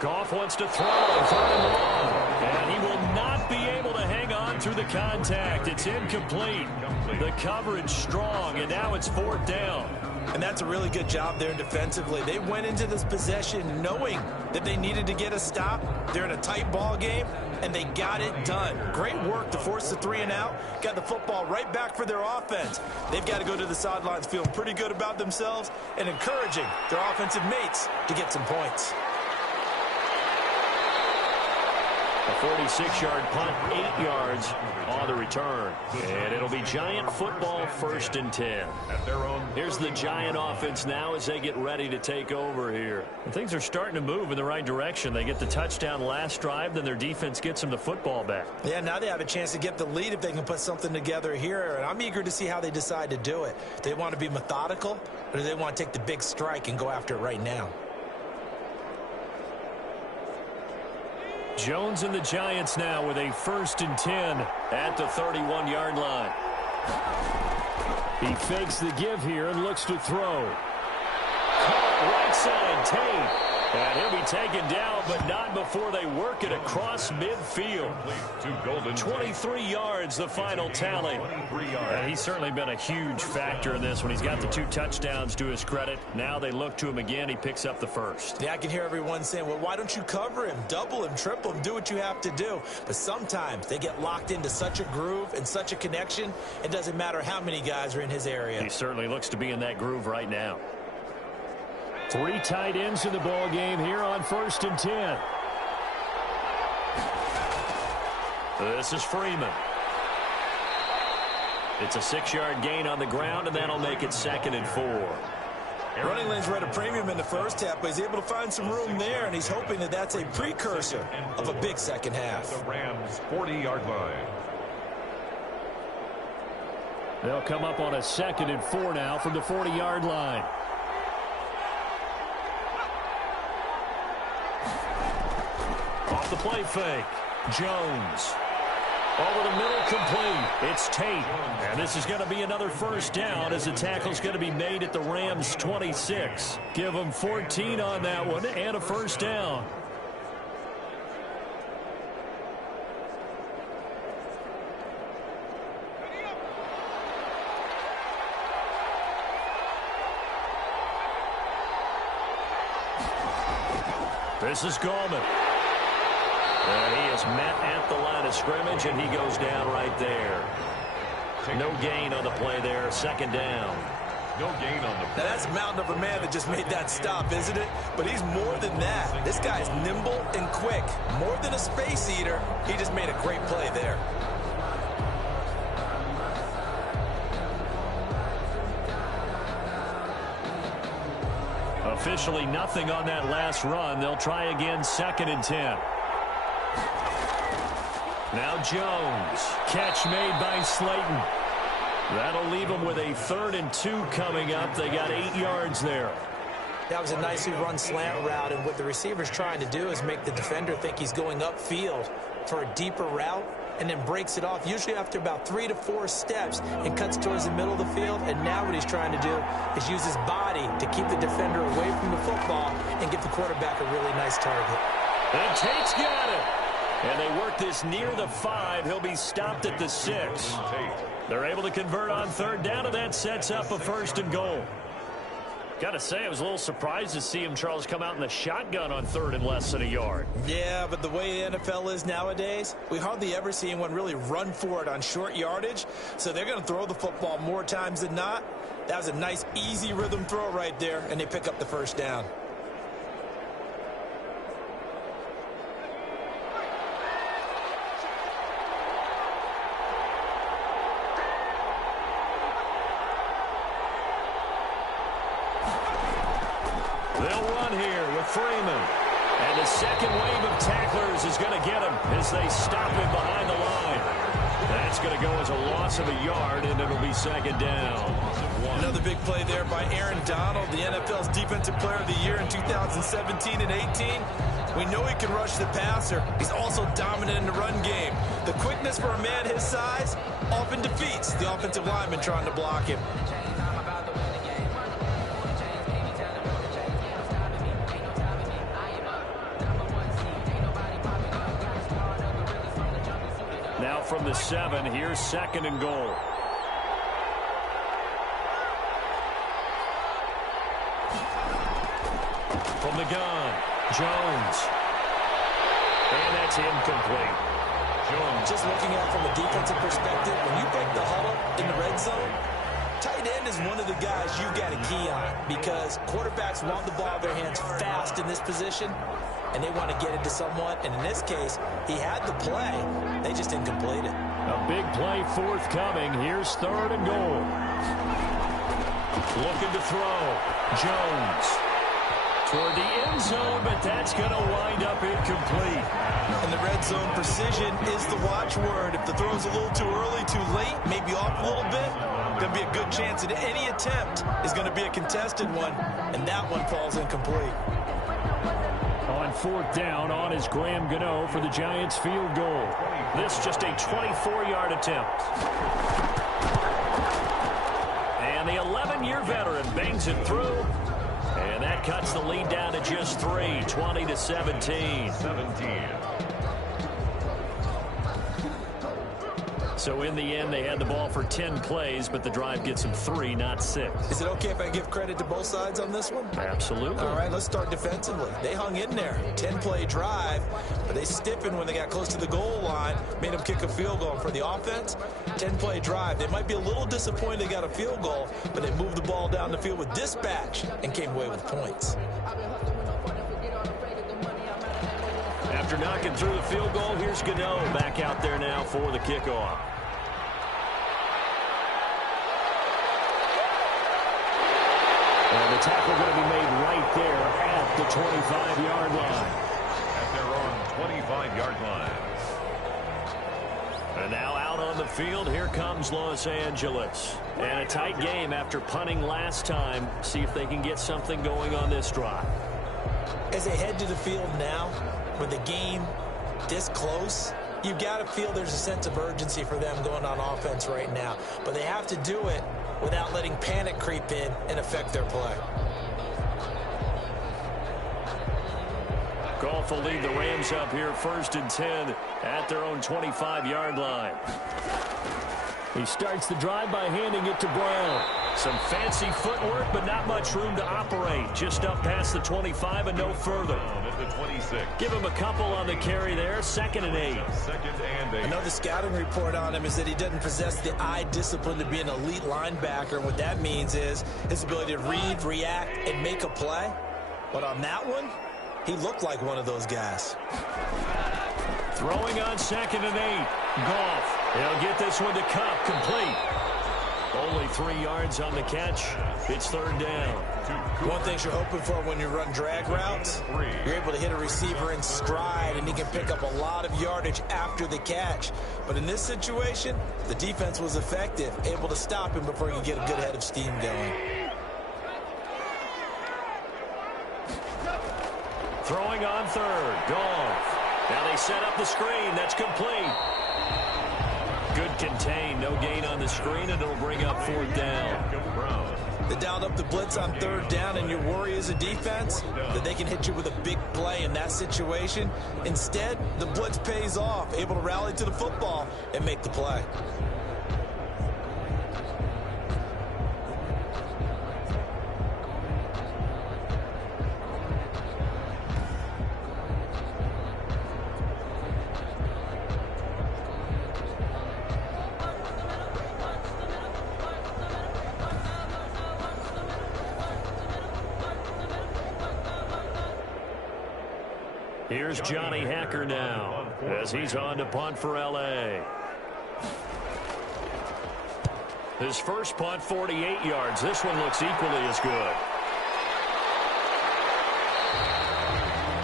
Goff wants to throw on 3rd and long. And he will not be able to hang on through the contact. It's incomplete. The coverage strong, and now it's 4th down. And that's a really good job there defensively. They went into this possession knowing that they needed to get a stop. They're in a tight ball game, and they got it done. Great work to force the 3 and out. Got the football right back for their offense. They've got to go to the sidelines feeling pretty good about themselves and encouraging their offensive mates to get some points. A 46-yard punt, 8 yards on the return. And it'll be Giant football 1st and 10. Here's the Giant offense now as they get ready to take over here. And things are starting to move in the right direction. They get the touchdown last drive, then their defense gets them the football back. Yeah, now they have a chance to get the lead if they can put something together here. And I'm eager to see how they decide to do it. Do they want to be methodical, or do they want to take the big strike and go after it right now? Jones and the Giants now with a 1st and 10 at the 31-yard line. He fakes the give here and looks to throw. Caught right side, Tate. And he'll be taken down, but not before they work it across midfield. 23 yards, the final tally. And he's certainly been a huge factor in this when he's got the 2 touchdowns to his credit. Now they look to him again. He picks up the first. Yeah, I can hear everyone saying, well, why don't you cover him, double him, triple him, do what you have to do. But sometimes they get locked into such a groove and such a connection, it doesn't matter how many guys are in his area. He certainly looks to be in that groove right now. 3 tight ends in the ball game here on 1st and 10. This is Freeman. It's a 6-yard gain on the ground, and that'll make it 2nd and 4. Running lanes were at a premium in the first half, but he's able to find some room there, and he's hoping that that's a precursor of a big second half. The Rams' 40-yard line. They'll come up on a 2nd and 4 now from the 40-yard line. Off the play fake. Jones. Over the middle, complete. It's Tate. And this is going to be another first down as the tackle's going to be made at the Rams' 26. Give them 14 on that one and a first down. This is Gallman. And he is met at the line of scrimmage, and he goes down right there. No gain on the play there. 2nd down. No gain on the play. Now that's a mountain of a man that just made that stop, isn't it? But he's more than that. This guy's nimble and quick. More than a space eater. He just made a great play there. Officially nothing on that last run. They'll try again, 2nd and 10. Now Jones. Catch made by Slayton. That'll leave them with a 3rd and 2 coming up. They got 8 yards there. That was a nicely run slant route, and what the receiver's trying to do is make the defender think he's going upfield for a deeper route, and then breaks it off, usually after about 3 to 4 steps, and cuts towards the middle of the field. And now what he's trying to do is use his body to keep the defender away from the football and give the quarterback a really nice target. And Tate's got it. And they work this near the 5. He'll be stopped at the 6. They're able to convert on 3rd down, and that sets up a 1st and goal. Got to say, I was a little surprised to see him, Charles, come out in the shotgun on third and less than a yard. Yeah, but the way the NFL is nowadays, we hardly ever see anyone really run for it on short yardage. So they're going to throw the football more times than not. That was a nice, easy rhythm throw right there, and they pick up the first down. They'll run here with Freeman. And the second wave of tacklers is going to get him as they stop him behind the line. That's going to go as a loss of a yard, and it'll be second down. Another big play there by Aaron Donald, the NFL's Defensive Player of the Year in 2017 and 18. We know he can rush the passer. He's also dominant in the run game. The quickness for a man his size often defeats the offensive lineman trying to block him. Now from the 7, here's second and goal. From the gun, Jones. And that's incomplete. Jones. Just looking at it from a defensive perspective, when you break the huddle in the red zone, tight end is one of the guys you've got a key on because quarterbacks want the ball in their hands fast in this position, and they want to get it to someone. And in this case, he had the play. They just didn't complete it. A big play forthcoming. Here's third and goal. Looking to throw. Jones. Toward the end zone, but that's going to wind up incomplete. In the red zone, precision is the watchword. If the throw's a little too early, too late, maybe off a little bit, going to be a good chance that any attempt is going to be a contested one, and that one falls incomplete. On fourth down, on is Graham Gano for the Giants field goal. This just a 24-yard attempt. And the 11-year veteran bangs it through. And that cuts the lead down to just 3, 20-17. So in the end, they had the ball for 10 plays, but the drive gets them 3, not 6. Is it okay if I give credit to both sides on this one? Absolutely. All right, let's start defensively. They hung in there. 10-play drive, but they stiffened when they got close to the goal line, made them kick a field goal. For the offense, 10-play drive. They might be a little disappointed they got a field goal, but they moved the ball down the field with dispatch and came away with points. After knocking through the field goal, here's Gano back out there now for the kickoff. And the tackle going to be made right there at the 25-yard line. At their own 25-yard line. And now out on the field, here comes Los Angeles. And a tight game after punting last time. See if they can get something going on this drive. As they head to the field now, with the game this close, you've got to feel there's a sense of urgency for them going on offense right now. But they have to do it without letting panic creep in and affect their play. Goff will lead the Rams up here 1st and 10 at their own 25-yard line. He starts the drive by handing it to Brown. Some fancy footwork, but not much room to operate. Just up past the 25 and no further. At the 26. Give him a couple on the carry there. 2nd and 8. 2nd and 8. Another scouting report on him is that he doesn't possess the eye discipline to be an elite linebacker. And what that means is his ability to read, react, and make a play. But on that one, he looked like one of those guys. Throwing on 2nd and 8. Goff. He'll get this one to Cup, complete. Only 3 yards on the catch. It's 3rd down. One thing you're hoping for when you run drag routes, you're able to hit a receiver in stride, and he can pick up a lot of yardage after the catch. But in this situation, the defense was effective, able to stop him before he could get a good head of steam going. Throwing on 3rd. Goff. Now they set up the screen. That's complete. Good contain. No gain on the screen, and it'll bring up 4th down. They dialed up the blitz on 3rd down, and your worry as a defense that they can hit you with a big play in that situation. Instead, the blitz pays off, able to rally to the football and make the play. Here's Johnny Hacker now as he's on to punt for L.A. His first punt, 48 yards. This one looks equally as good.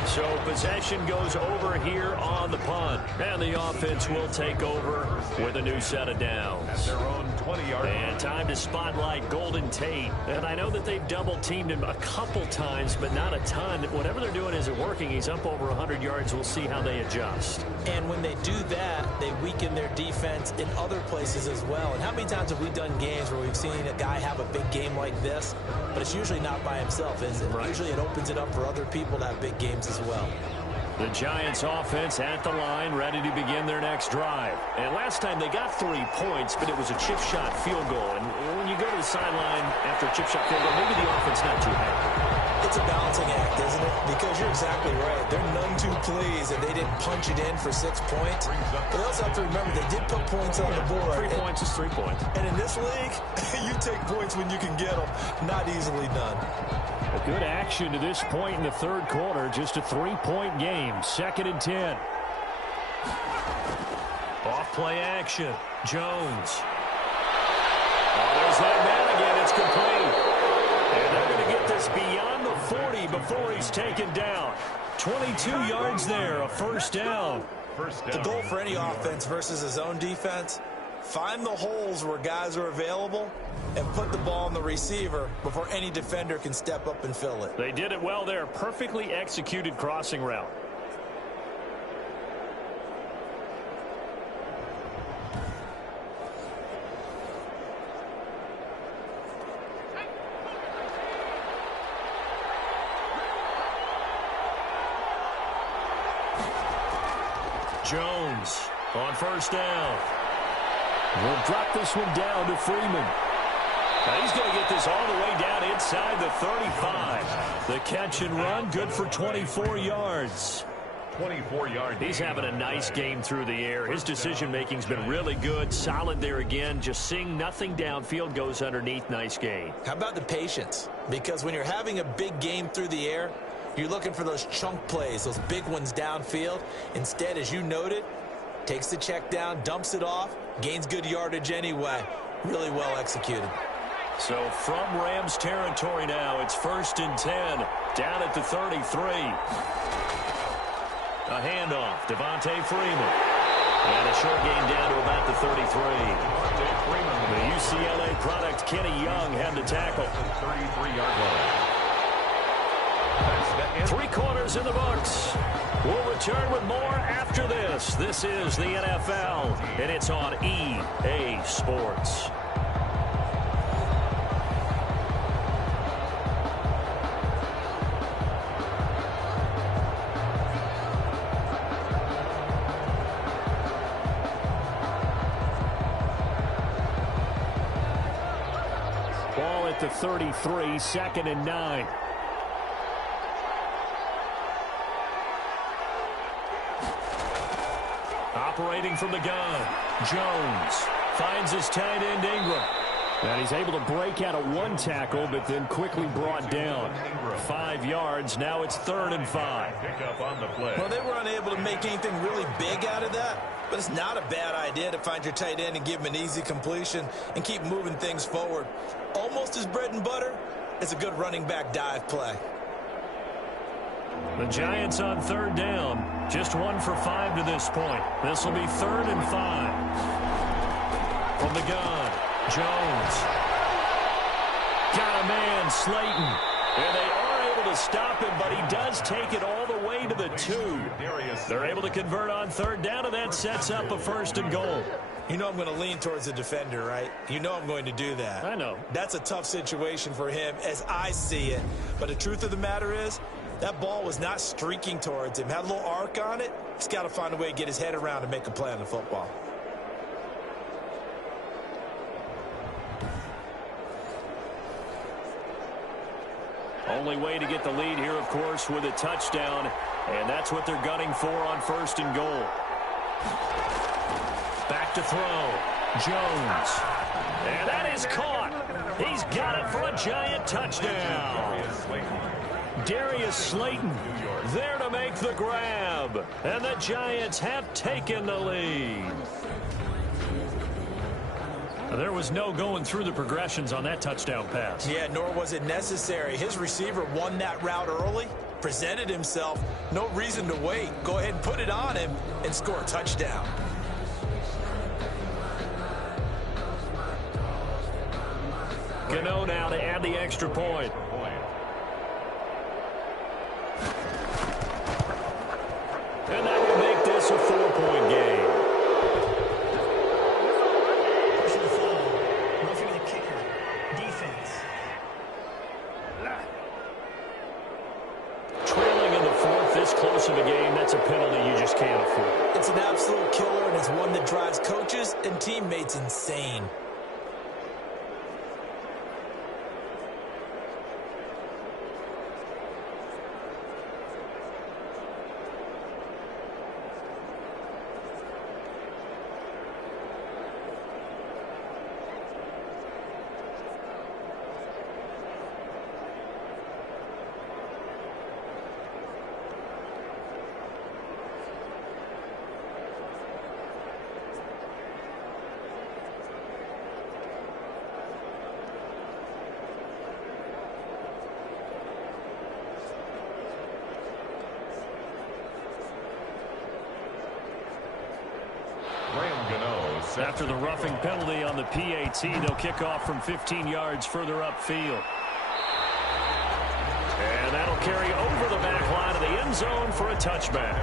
So possession goes over here on the punt. And the offense will take over with a new set of downs. At their own 20-yard line. And time to spotlight Golden Tate. And I know that they've double-teamed him a couple times, but not a ton. Whatever they're doing isn't working. He's up over 100 yards. We'll see how they adjust. And when they do that, they weaken their defense in other places as well. And how many times have we done games where we've seen a guy have a big game like this, but it's usually not by himself, is it? Right. Usually it opens it up for other people to have big games as well. The Giants offense at the line, ready to begin their next drive. And last time they got 3 points, but it was a chip shot field goal. And when you go to the sideline after a chip shot field goal, maybe the offense not too happy. It's a balancing act, isn't it? Because you're exactly right. They're none too pleased that they didn't punch it in for 6 points. But they also have to remember they did put points on the board. 3 points is 3 points. And in this league, you take points when you can get them. Not easily done. A good action to this point in the third quarter. Just a 3-point game. 2nd and 10. Off play action. Jones. Oh, there's that man again. It's complete. And they're going to get this beyond the 40 before he's taken down. 22 yards there. A first down. The goal for any offense versus his own defense, find the holes where guys are available and put the ball on the receiver before any defender can step up and fill it. They did it well there. Perfectly executed crossing route. Jones on first down. We'll drop this one down to Freeman. Now he's going to get this all the way down inside the 35. The catch and run, good for 24 yards. 24 yards. He's having a nice game through the air. His decision-making's been really good. Solid there again. Just seeing nothing downfield, goes underneath. Nice gain. How about the patience? Because when you're having a big game through the air, you're looking for those chunk plays, those big ones downfield. Instead, as you noted, takes the check down, dumps it off, gains good yardage anyway. Really well executed. So from Rams territory now, it's 1st and 10, down at the 33. A handoff, Devontae Freeman. And a short gain down to about the 33. The UCLA product, Kenny Young, had the tackle. 33-yard line. 3 quarters in the books. We'll return with more after this. This is the NFL, and it's on EA Sports. Ball at the 33, 2nd and 9. Operating from the gun, Jones finds his tight end Ingram. And he's able to break out of 1 tackle, but then quickly brought down. 5 yards, now it's 3rd and 5. Pick up on the play. Well, they were unable to make anything really big out of that, but it's not a bad idea to find your tight end and give him an easy completion and keep moving things forward. Almost his bread and butter is a good running back dive play. The Giants on 3rd down. Just 1 for 5 to this point. This will be 3rd and 5. From the gun, Jones. Got a man, Slayton. And they are able to stop him, but he does take it all the way to the 2. They're able to convert on 3rd down, and that sets up a 1st and goal. You know I'm going to lean towards the defender, right? You know I'm going to do that. I know. That's a tough situation for him as I see it. But the truth of the matter is, that ball was not streaking towards him. Had a little arc on it. He's got to find a way to get his head around and make a play on the football. Only way to get the lead here, of course, with a touchdown. And that's what they're gunning for on 1st and goal. Back to throw. Jones. And that is caught. He's got it for a Giant touchdown. Darius Slayton there to make the grab. And the Giants have taken the lead. There was no going through the progressions on that touchdown pass. Yeah, nor was it necessary. His receiver won that route early, presented himself. No reason to wait. Go ahead and put it on him and score a touchdown. Gano now to add the extra point. And that will make this a 4-point game. Roughing the kicker. Defense. Trailing in the fourth, this close of a game, that's a penalty you just can't afford. It's an absolute killer, and it's one that drives coaches and teammates insane. After the roughing penalty on the PAT, they'll kick off from 15 yards further upfield. And that'll carry over the back line of the end zone for a touchback.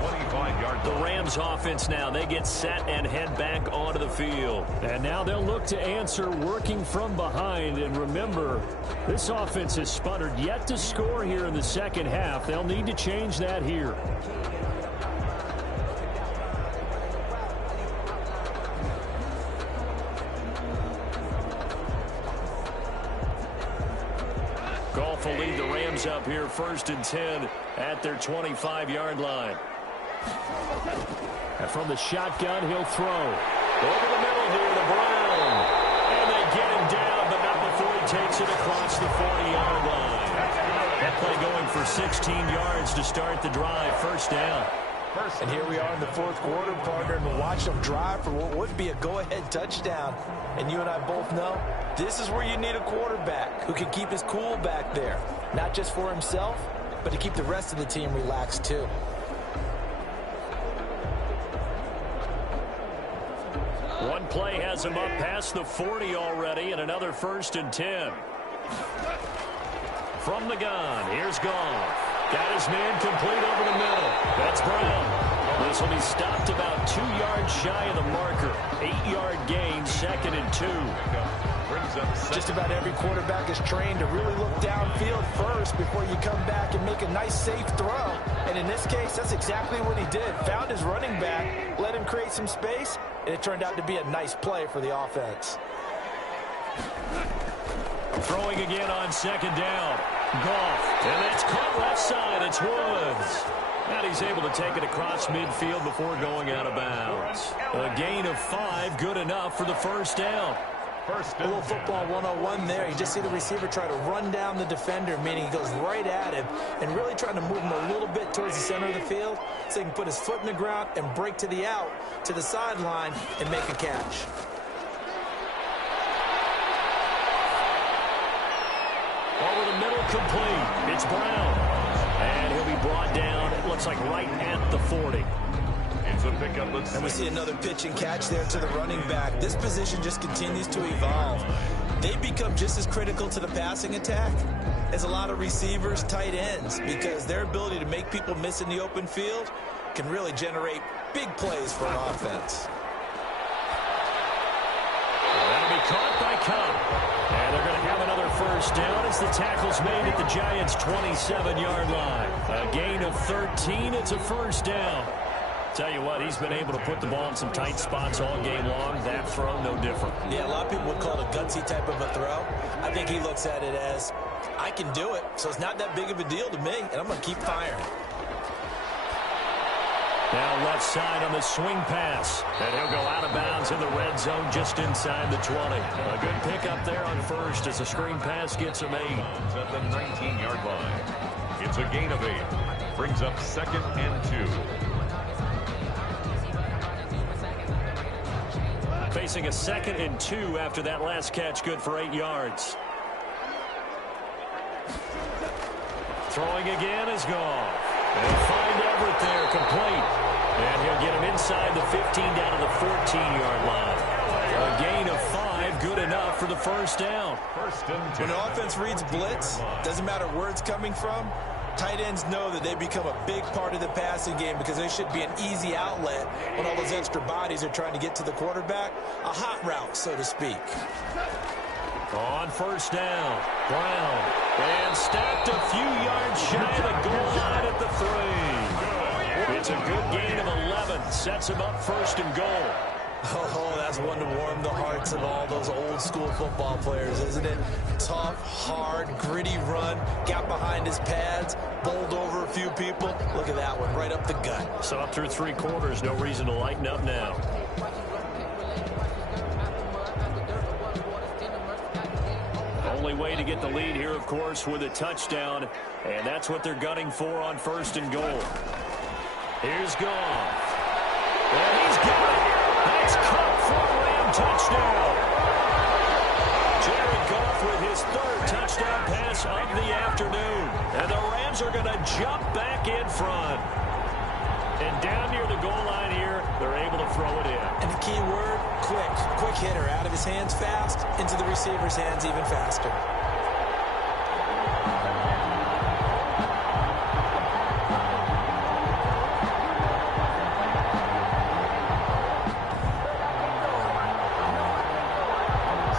25-yard. The Rams offense now, they get set and head back onto the field. And now they'll look to answer working from behind. And remember, this offense has sputtered yet to score here in the second half. They'll need to change that here. Goff will lead the Rams up here 1st and 10 at their 25-yard line. And from the shotgun, he'll throw. Over the middle here to Brown. And they get him down, but not before he takes it across the 40-yard line. That play going for 16 yards to start the drive. 1st down. And here we are in the 4th quarter, partner, and watch them drive for what would be a go-ahead touchdown. And you and I both know this is where you need a quarterback who can keep his cool back there. Not just for himself, but to keep the rest of the team relaxed too. One play has him up past the 40 already, and another 1st and 10. From the gun, here's Goff. Got his man complete over the middle. That's Brown. This will be stopped about 2 yards shy of the marker. 8-yard gain, 2nd and 2. Just about every quarterback is trained to really look downfield first before you come back and make a nice, safe throw. And in this case, that's exactly what he did. Found his running back, let him create some space, and it turned out to be a nice play for the offense. Throwing again on 2nd down. Goff, and that's caught left side. It's Woods. And he's able to take it across midfield before going out of bounds. A gain of 5, good enough for the 1st down. A little football 101 there. You just see the receiver try to run down the defender, meaning he goes right at him and really trying to move him a little bit towards the center of the field so he can put his foot in the ground and break to the out, to the sideline, and make a catch. Over the middle, complete. It's Brown. And he'll be brought down, it looks like right at the 40. It's a pickup. And we see another pitch and catch there to the running back. This position just continues to evolve. They become just as critical to the passing attack as a lot of receivers, tight ends, because their ability to make people miss in the open field can really generate big plays for an offense. That'll be caught by Cobb. And they're going to have another 1st down as the tackle's made at the Giants' 27-yard line. A gain of 13. It's a 1st down. Tell you what, he's been able to put the ball in some tight spots all game long. That throw, no different. Yeah, a lot of people would call it a gutsy type of a throw. I think he looks at it as, I can do it, so it's not that big of a deal to me, and I'm going to keep firing. Now left side on the swing pass. And he'll go out of bounds in the red zone just inside the 20. A good pickup there on first as the screen pass gets him 8. At the 19-yard line. It's a gain of 8. Brings up 2nd and 2. Facing a 2nd and 2 after that last catch, good for 8 yards. Throwing again is gone. They'll find Everett there, complete. And he'll get him inside the 15 down to the 14-yard line. A gain of 5, good enough for the first down. When an offense reads blitz, doesn't matter where it's coming from, tight ends know that they become a big part of the passing game because there should be an easy outlet when all those extra bodies are trying to get to the quarterback. A hot route, so to speak. On first down, Brown. And stacked a few yards shy of the goal line at the 3. It's a good gain of 11. Sets him up 1st and goal. Oh, that's one to warm the hearts of all those old-school football players, isn't it? Tough, hard, gritty run. Got behind his pads, bowled over a few people. Look at that one, right up the gut. So up through 3 quarters, no reason to lighten up now. Only way to get the lead here, of course, with a touchdown. And that's what they're gunning for on 1st and goal. Here's Goff. And he's got it. That's caught for a Ram touchdown. Jared Goff with his 3rd touchdown pass of the afternoon. And the Rams are going to jump back in front. And down near the goal line here, they're able to throw it in. And the key word, quick. Quick hitter. Out of his hands fast, into the receiver's hands even faster.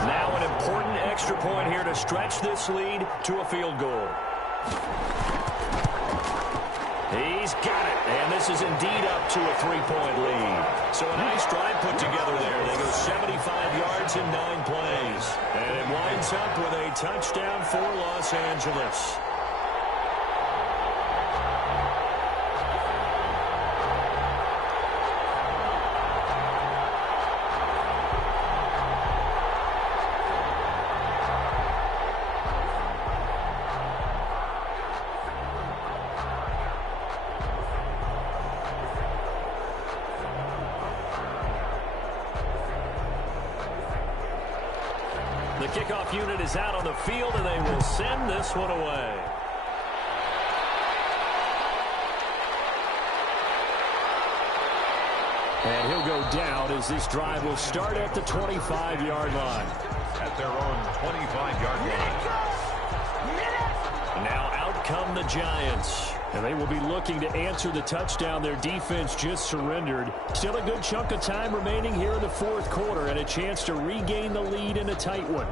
Now an important extra point here to stretch this lead to a field goal. He's got it, and this is indeed up to a 3-point lead. So a nice drive put together there. They go 75 yards in 9 plays. And it winds up with a touchdown for Los Angeles. The kickoff unit is out on the field, and they will send this one away. And he'll go down as this drive will start at the 25-yard line. At their own 25-yard line. Now out come the Giants. And they will be looking to answer the touchdown their defense just surrendered. Still a good chunk of time remaining here in the 4th quarter and a chance to regain the lead in a tight one.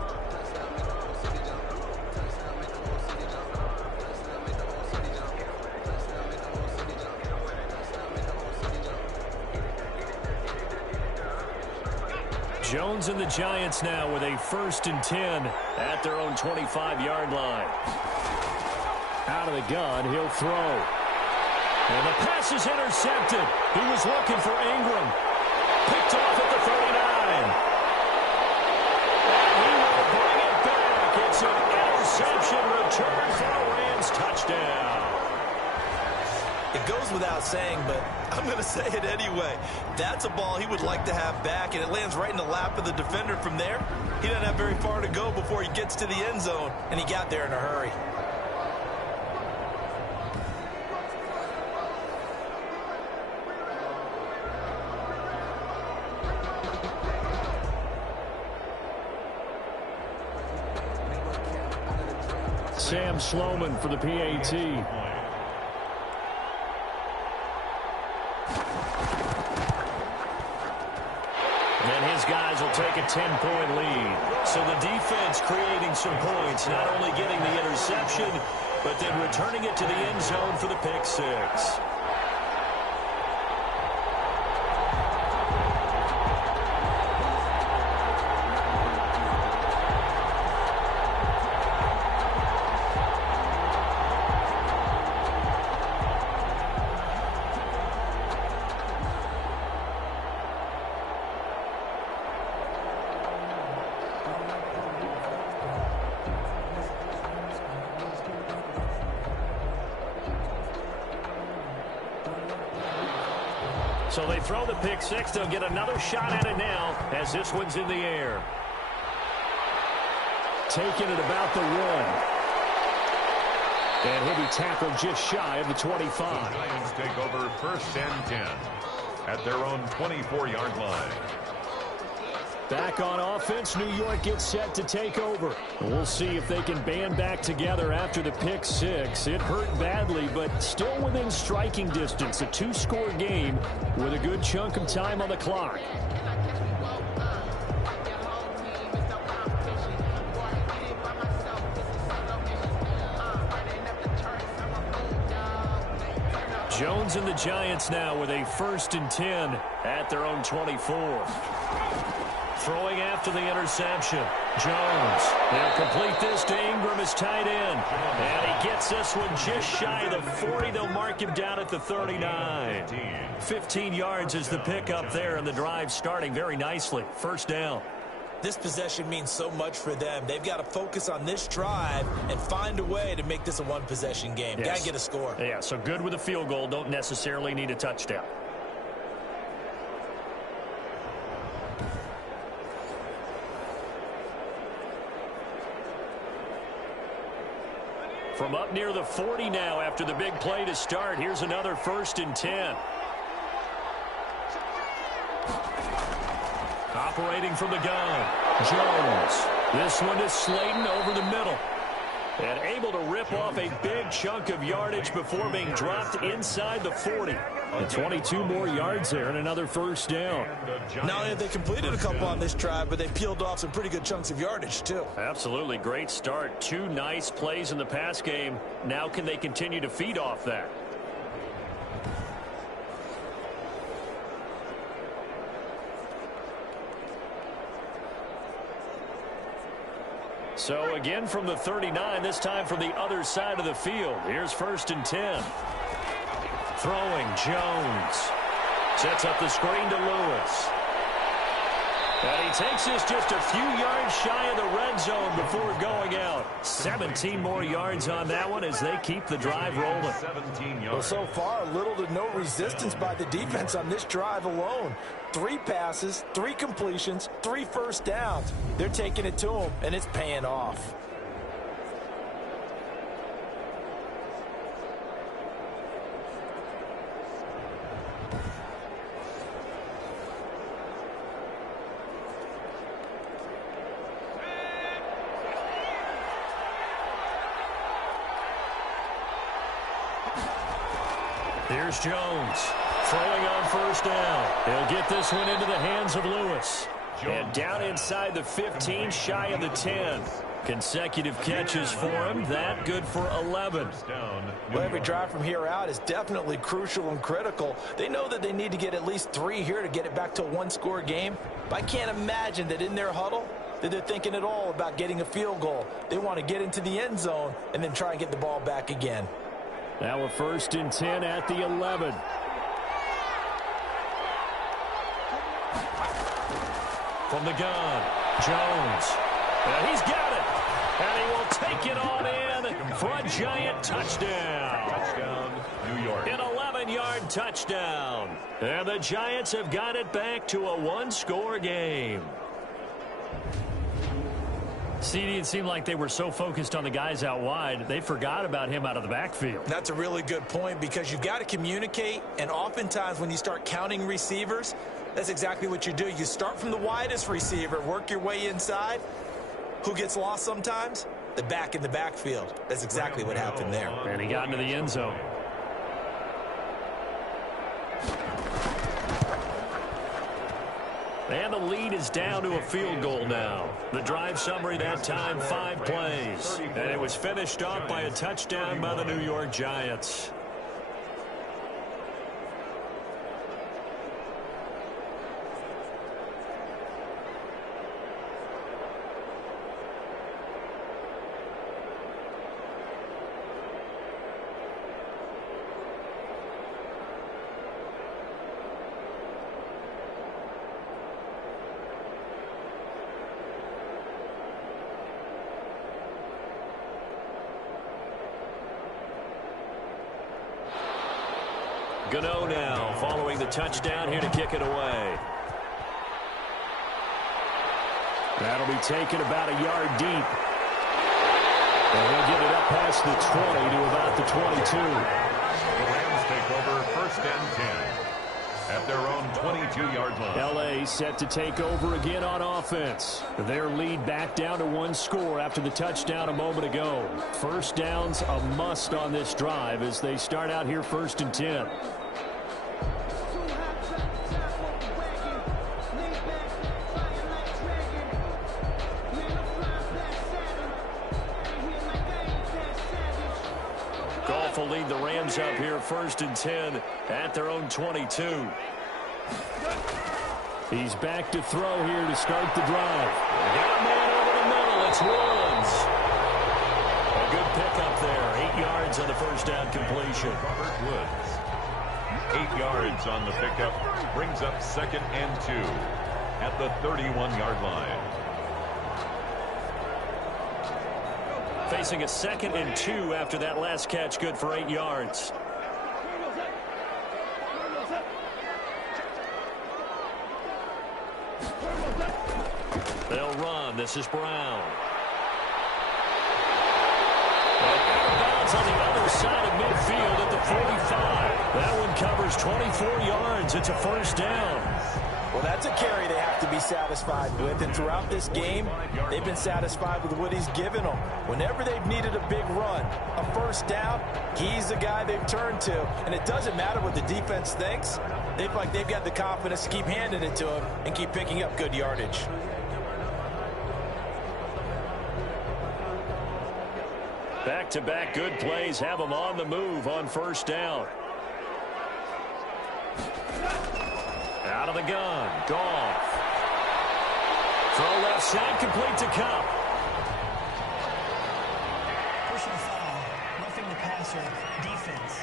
Jones and the Giants now with a 1st and 10 at their own 25-yard line. Out of the gun, he'll throw. And the pass is intercepted. He was looking for Ingram. Picked off at the 39. And he will bring it back. It's an interception return for a Rams touchdown. It goes without saying, but I'm going to say it anyway. That's a ball he would like to have back, and it lands right in the lap of the defender from there. He doesn't have very far to go before he gets to the end zone, and he got there in a hurry. Sam Sloman for the PAT. And his guys will take a 10-point lead. So the defense creating some points, not only getting the interception, but then returning it to the end zone for the pick 6. So they throw the pick six. They'll get another shot at it now as this one's in the air. Taking it about the 1. And he'll be tackled just shy of the 25. The Giants take over 1st and 10 at their own 24-yard line. Back on offense, New York gets set to take over. We'll see if they can band back together after the pick six. It hurt badly, but still within striking distance. A 2-score game with a good chunk of time on the clock. Jones and the Giants now with a 1st and 10 at their own 24. Throwing after the interception. Jones. They'll complete this to Ingram as tight end. And he gets this one just shy of the 40. They'll mark him down at the 39. 15 yards is the pickup there, and the drive starting very nicely. 1st down. This possession means so much for them. They've got to focus on this drive and find a way to make this a one-possession game. Yes. Got to get a score. Yeah, so good with a field goal. Don't necessarily need a touchdown. From up near the 40 now after the big play to start. Here's another 1st and 10. Operating from the gun. Jones. This one is Slayton over the middle. And able to rip off a big chunk of yardage before being dropped inside the 40. And 22 more yards there and another 1st down. Not only have they completed a couple on this drive, but they peeled off some pretty good chunks of yardage, too. Absolutely. Great start. 2 nice plays in the pass game. Now can they continue to feed off that? So again from the 39, this time from the other side of the field. Here's 1st and 10. Throwing, Jones. Sets up the screen to Lewis. And he takes this just a few yards shy of the red zone before going out. 17 more yards on that one as they keep the drive rolling. 17 yards. Well, so far, little to no resistance by the defense on this drive alone. 3 passes, 3 completions, 3 1st downs. They're taking it to them, and it's paying off. Here's Jones. Throwing on 1st down. He'll get this one into the hands of Lewis. And down inside the 15, shy of the 10. Consecutive catches for him. That good for 11. Well, every drive from here out is definitely crucial and critical. They know that they need to get at least 3 here to get it back to a 1-score game. But I can't imagine that in their huddle that they're thinking at all about getting a field goal. They want to get into the end zone and then try and get the ball back again. Now a 1st and 10 at the 11. From the gun, Jones. And he's got it. And he will take it on in for a Giant touchdown. Touchdown, New York. An 11-yard touchdown. And the Giants have got it back to a 1-score game. CD, it seemed like they were so focused on the guys out wide, they forgot about him out of the backfield. That's a really good point because you've got to communicate, and oftentimes when you start counting receivers, that's exactly what you do. You start from the widest receiver, work your way inside. Who gets lost sometimes? The back in the backfield. That's exactly what happened there. And he got into the end zone. And the lead is down to a field goal now. The drive summary that time, 5 plays. And it was finished off by a touchdown by the New York Giants. Gano now following the touchdown here to kick it away. That'll be taken about a yard deep. And he'll get it up past the 20 to about the 22. The Rams take over 1st and 10 at their own 22-yard line. L.A. set to take over again on offense. Their lead back down to 1 score after the touchdown a moment ago. First down's a must on this drive as they start out here 1st and 10. Goff will lead the Rams up here 1st and 10 at their own 22. He's back to throw here to start the drive. Got a man over the middle. It's Woods. A good pickup there. 8 yards on the first down completion. Robert Woods. 8 yards on the pickup. Brings up 2nd and 2 at the 31-yard line. Facing a 2nd and 2 after that last catch, good for 8 yards. They'll run. This is Brown. And out of bounds on the other side of midfield at the 45. That one covers 24 yards. It's a first down. Well, that's a carry they have to be satisfied with, and throughout this game, they've been satisfied with what he's given them. Whenever they've needed a big run, a first down, he's the guy they've turned to, and it doesn't matter what the defense thinks. They feel like they've got the confidence to keep handing it to him and keep picking up good yardage. Back-to-back good plays have them on the move on first down. Out of the gun, Goff. Throw left side, complete to Cup. Personal foul, roughing the passer, defense.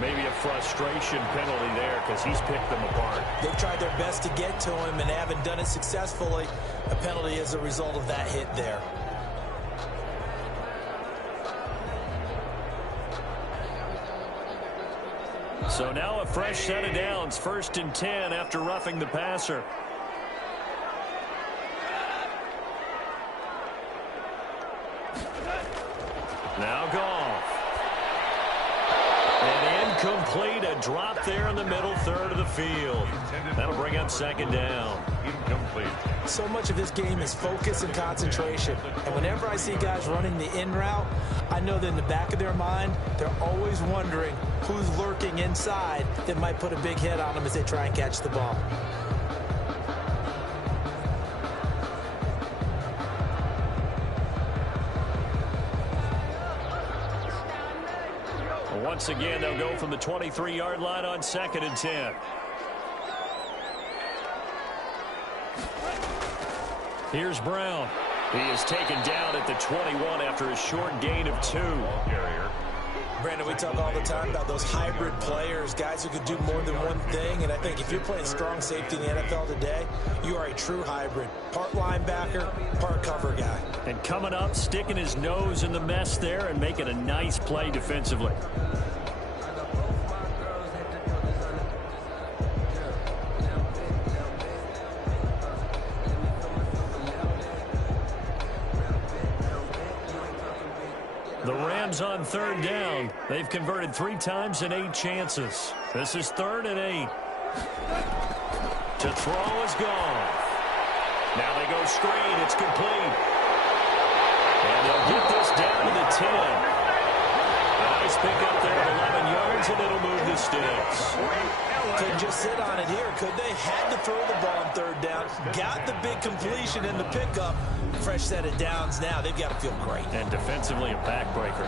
Maybe a frustration penalty there because he's picked them apart. They've tried their best to get to him and haven't done it successfully. A penalty as a result of that hit there. So now a fresh set of downs, 1st and 10 after roughing the passer. Now Goff. And incomplete, a drop there in the middle third of the field. That'll bring up 2nd down. Incomplete. So much of this game is focus and concentration. And whenever I see guys running the in route, I know that in the back of their mind, they're always wondering who's lurking inside that might put a big hit on them as they try and catch the ball. Once again, they'll go from the 23-yard line on 2nd and 10. Here's Brown. He is taken down at the 21 after a short gain of 2. Carrier. Brandon, we talk all the time about those hybrid players, guys who can do more than one thing, and I think if you're playing strong safety in the NFL today, you are a true hybrid. Part linebacker, part cover guy. And coming up, sticking his nose in the mess there and making a nice play defensively. The Rams on 3rd down. They've converted 3 times in 8 chances. This is 3rd and 8. To throw is gone. Now they go screen. It's complete. And they'll get this down to the 10. A nice pickup there at 11 yards, and it'll move the sticks. Couldn't just sit on it here, could they? Had to throw the ball on 3rd down. Got the big completion in the pickup. Fresh set of downs now. They've got to feel great. And defensively a backbreaker.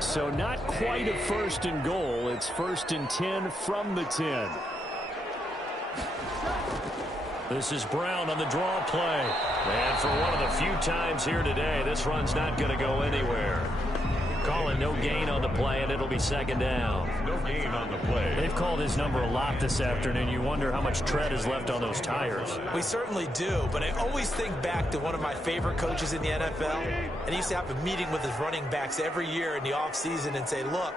So not quite a 1st and goal. It's 1st and 10 from the 10. This is Brown on the draw play. And for one of the few times here today, this run's not going to go anywhere. Calling no gain on the play, and it'll be second down. No gain on the play. They've called his number a lot this afternoon. You wonder how much tread is left on those tires. We certainly do, but I always think back to one of my favorite coaches in the NFL, and he used to have a meeting with his running backs every year in the offseason and say, look,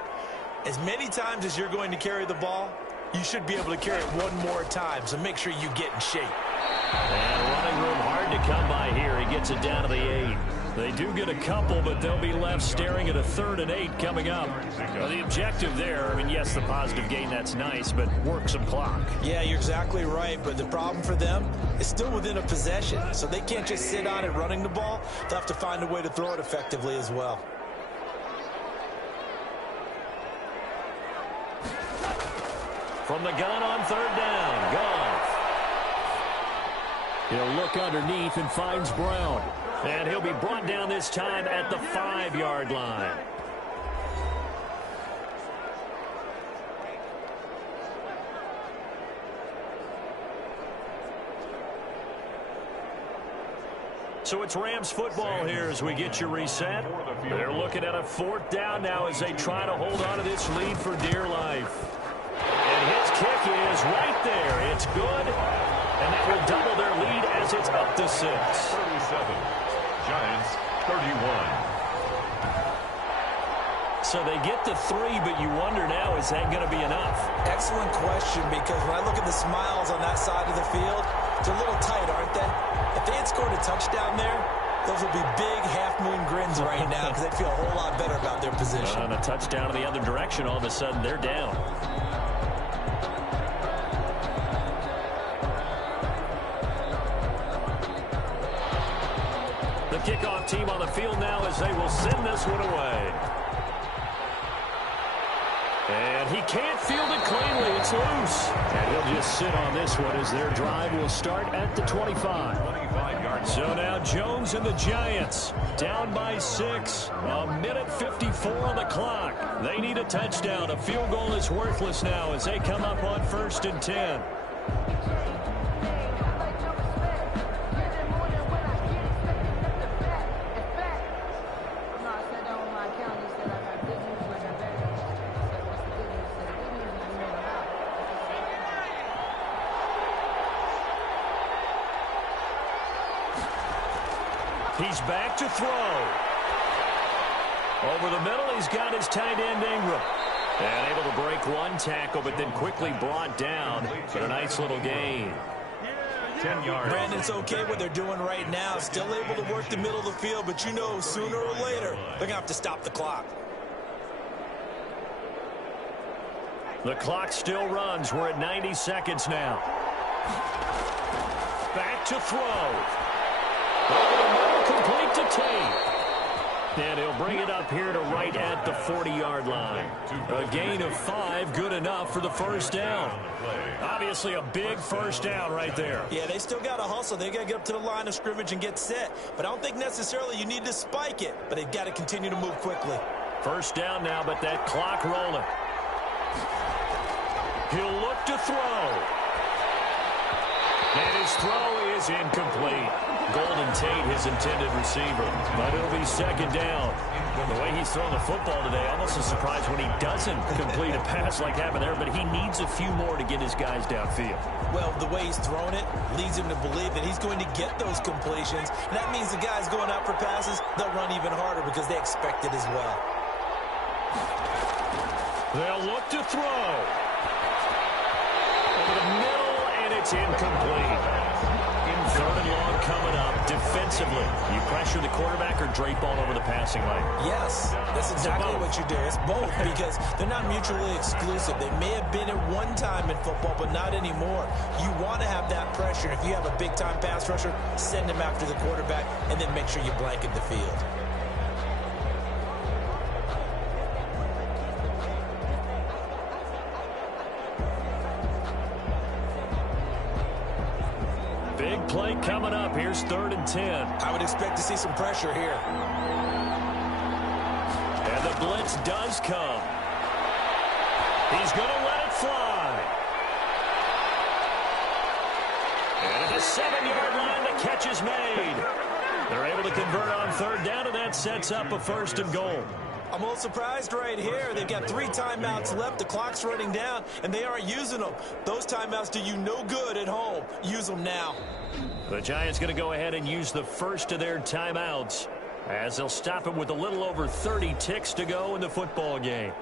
as many times as you're going to carry the ball, you should be able to carry it one more time, so make sure you get in shape. And running room hard to come by here. He gets it down to the 8. They do get a couple, but they'll be left staring at a 3rd and 8 coming up. Well, the objective there, I mean, yes, the positive gain, that's nice, but work some clock. Yeah, you're exactly right, but the problem for them is still within a possession, so they can't just sit on it running the ball. They'll have to find a way to throw it effectively as well. From the gun on 3rd down, Goff. He'll look underneath and finds Brown. And he'll be brought down this time at the 5-yard line. So it's Rams football here as we get you reset. They're looking at a 4th down now as they try to hold on to this lead for dear life. And his kick is right there. It's good. And that will double their lead as it's up to 6. 37. Giants 31. So they get to 3, but you wonder now, is that going to be enough? Excellent question, because when I look at the smiles on that side of the field, they're a little tight, aren't they? If they had scored a touchdown there, those would be big half-moon grins right now because they'd feel a whole lot better about their position. On a touchdown in the other direction, all of a sudden they're down. The kickoff team on the field now as they will send this one away. And he can't field it cleanly. It's loose. And he'll just sit on this one as their drive will start at the 25. So now Jones and the Giants down by 6. A minute 54 on the clock. They need a touchdown. A field goal is worthless now as they come up on 1st and 10. He's back to throw. Over the middle, he's got his tight end Ingram. And able to break one tackle, but then quickly brought down. But a nice little gain. 10 yards. Brandon, it's okay what they're doing right now. Still able to work the middle of the field, but you know sooner or later they're going to have to stop the clock. The clock still runs. We're at 90 seconds now. Back to throw. Over the middle, complete to Tate. And he'll bring it up here to right at the 40-yard line. A gain of 5, good enough for the 1st down. Obviously a big 1st down right there. Yeah, they still got to hustle. They got to get up to the line of scrimmage and get set. But I don't think necessarily you need to spike it. But they've got to continue to move quickly. 1st down now, but that clock rolling. He'll look to throw. And his throw is incomplete. Golden Tate, his intended receiver. But it'll be 2nd down. The way he's throwing the football today, almost a surprise when he doesn't complete a pass like happened there, but he needs a few more to get his guys downfield. Well, the way he's thrown it leads him to believe that he's going to get those completions. And that means the guys going out for passes, they'll run even harder because they expect it as well. They'll look to throw. Over the middle, and it's incomplete. 3rd and long coming up. Defensively, you pressure the quarterback or drape all over the passing lane? Yes, that's exactly what you do. It's both because they're not mutually exclusive. They may have been at one time in football, but not anymore. You want to have that pressure. If you have a big-time pass rusher, send him after the quarterback, and then make sure you blanket the field. Big play coming up. Here's 3rd and 10. I would expect to see some pressure here. And the blitz does come. He's going to let it fly. And at the 7-yard line, the catch is made. They're able to convert on 3rd down, and that sets up a 1st and goal. I'm a little surprised right here. They've got 3 timeouts left. The clock's running down, and they aren't using them. Those timeouts do you no good at home. Use them now. The Giants going to go ahead and use the first of their timeouts as they'll stop it with a little over 30 ticks to go in the football game.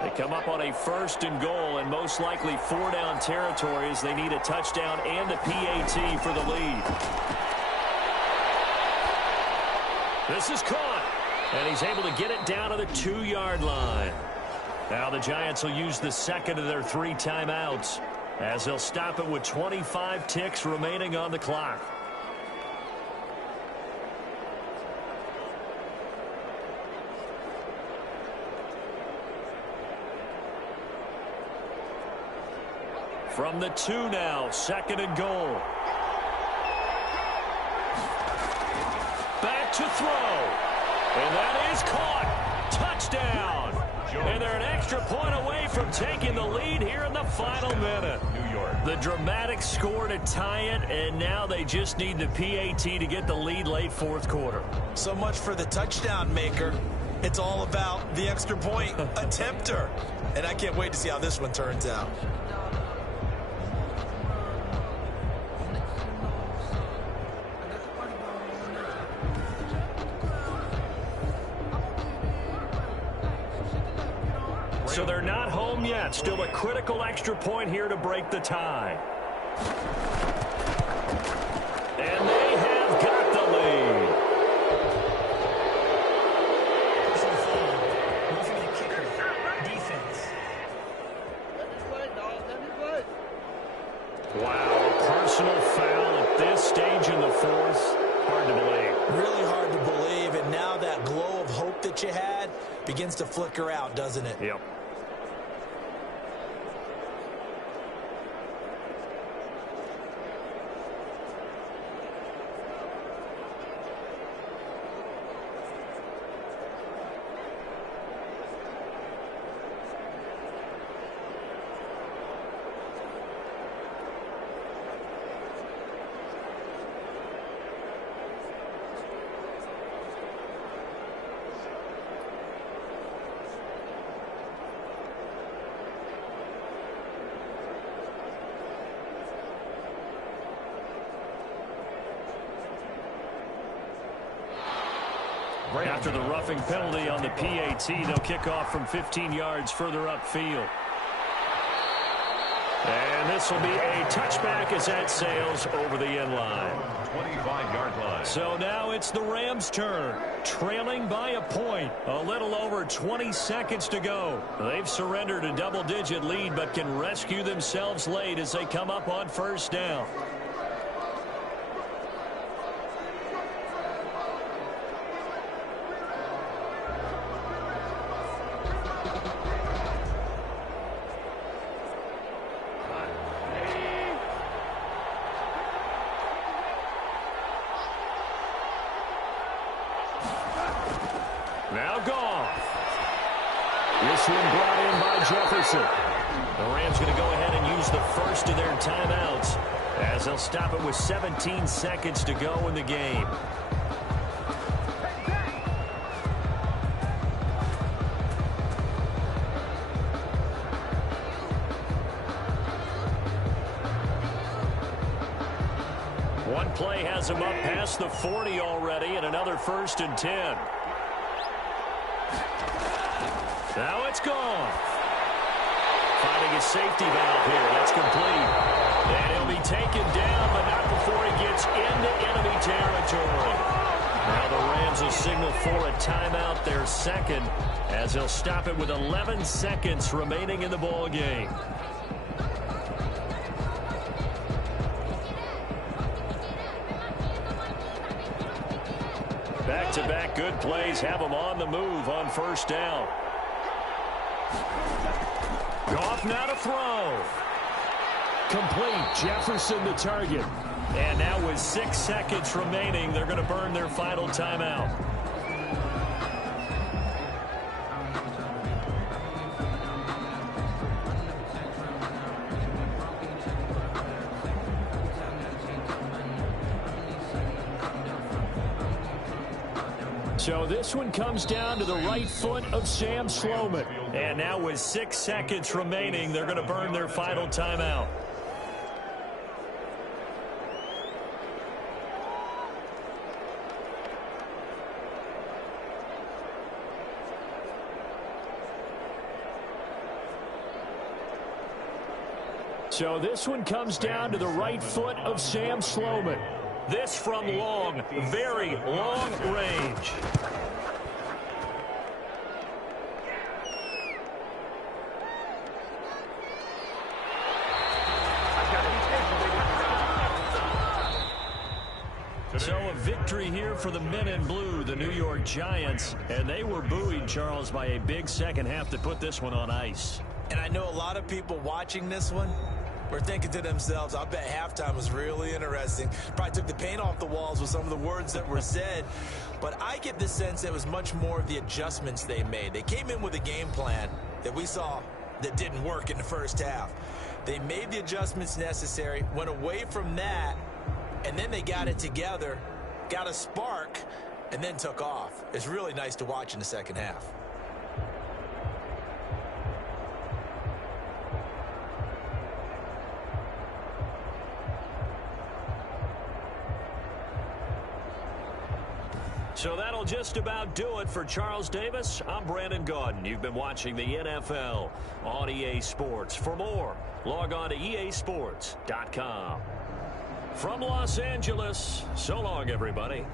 They come up on a 1st and goal and most likely 4-down territory as they need a touchdown and a PAT for the lead. This is caught, and he's able to get it down to the 2-yard line. Now the Giants will use the second of their 3 timeouts as they'll stop it with 25 ticks remaining on the clock. From the 2 now, 2nd and goal. Back to throw. And that is caught. Touchdown. And they're an extra point away from taking the lead here in the final minute. New York. The dramatic score to tie it, and now they just need the PAT to get the lead late 4th quarter. So much for the touchdown maker. It's all about the extra point attempter. And I can't wait to see how this one turns out. So they're not home yet. Still a critical extra point here to break the tie. And they have got the lead. Roughing the kicker. Defense. Wow, a personal foul at this stage in the 4th. Hard to believe. Really hard to believe, and now that glow of hope that you had begins to flicker out, doesn't it? Yep. After the roughing penalty on the PAT, they'll kick off from 15 yards further upfield. And this will be a touchback as that sails over the end line. 25-yard line. So now it's the Rams' turn, trailing by a point. A little over 20 seconds to go. They've surrendered a double-digit lead but can rescue themselves late as they come up on 1st down. Now Goff. This one brought in by Jefferson. The Rams going to go ahead and use the first of their timeouts as they'll stop it with 17 seconds to go in the game. One play has him up past the 40 already, and another 1st and 10. Now it's gone. Finding a safety valve here. That's complete. And he'll be taken down, but not before he gets into enemy territory. Now the Rams will signal for a timeout, their 2nd, as they'll stop it with 11 seconds remaining in the ball game. Back-to-back good plays have them on the move on 1st down. Goff now to throw. Complete. Jefferson the target. And now with 6 seconds remaining, they're going to burn their final timeout. So this one comes down to the right foot of Sam Sloman. And now with 6 seconds remaining, they're going to burn their final timeout. So this one comes down to the right foot of Sam Sloman. This from long, very long range. So a victory here for the men in blue, the New York Giants. And they were buoyed, Charles, by a big second half to put this one on ice. And I know a lot of people watching this one were thinking to themselves, I bet halftime was really interesting. Probably took the paint off the walls with some of the words that were said. But I get the sense it was much more of the adjustments they made. They came in with a game plan that we saw that didn't work in the first half. They made the adjustments necessary, went away from that, and then they got it together, got a spark, and then took off. It's really nice to watch in the second half. So that'll just about do it for Charles Davis. I'm Brandon Gaudin. You've been watching the NFL on EA Sports. For more, log on to easports.com. From Los Angeles, so long, everybody.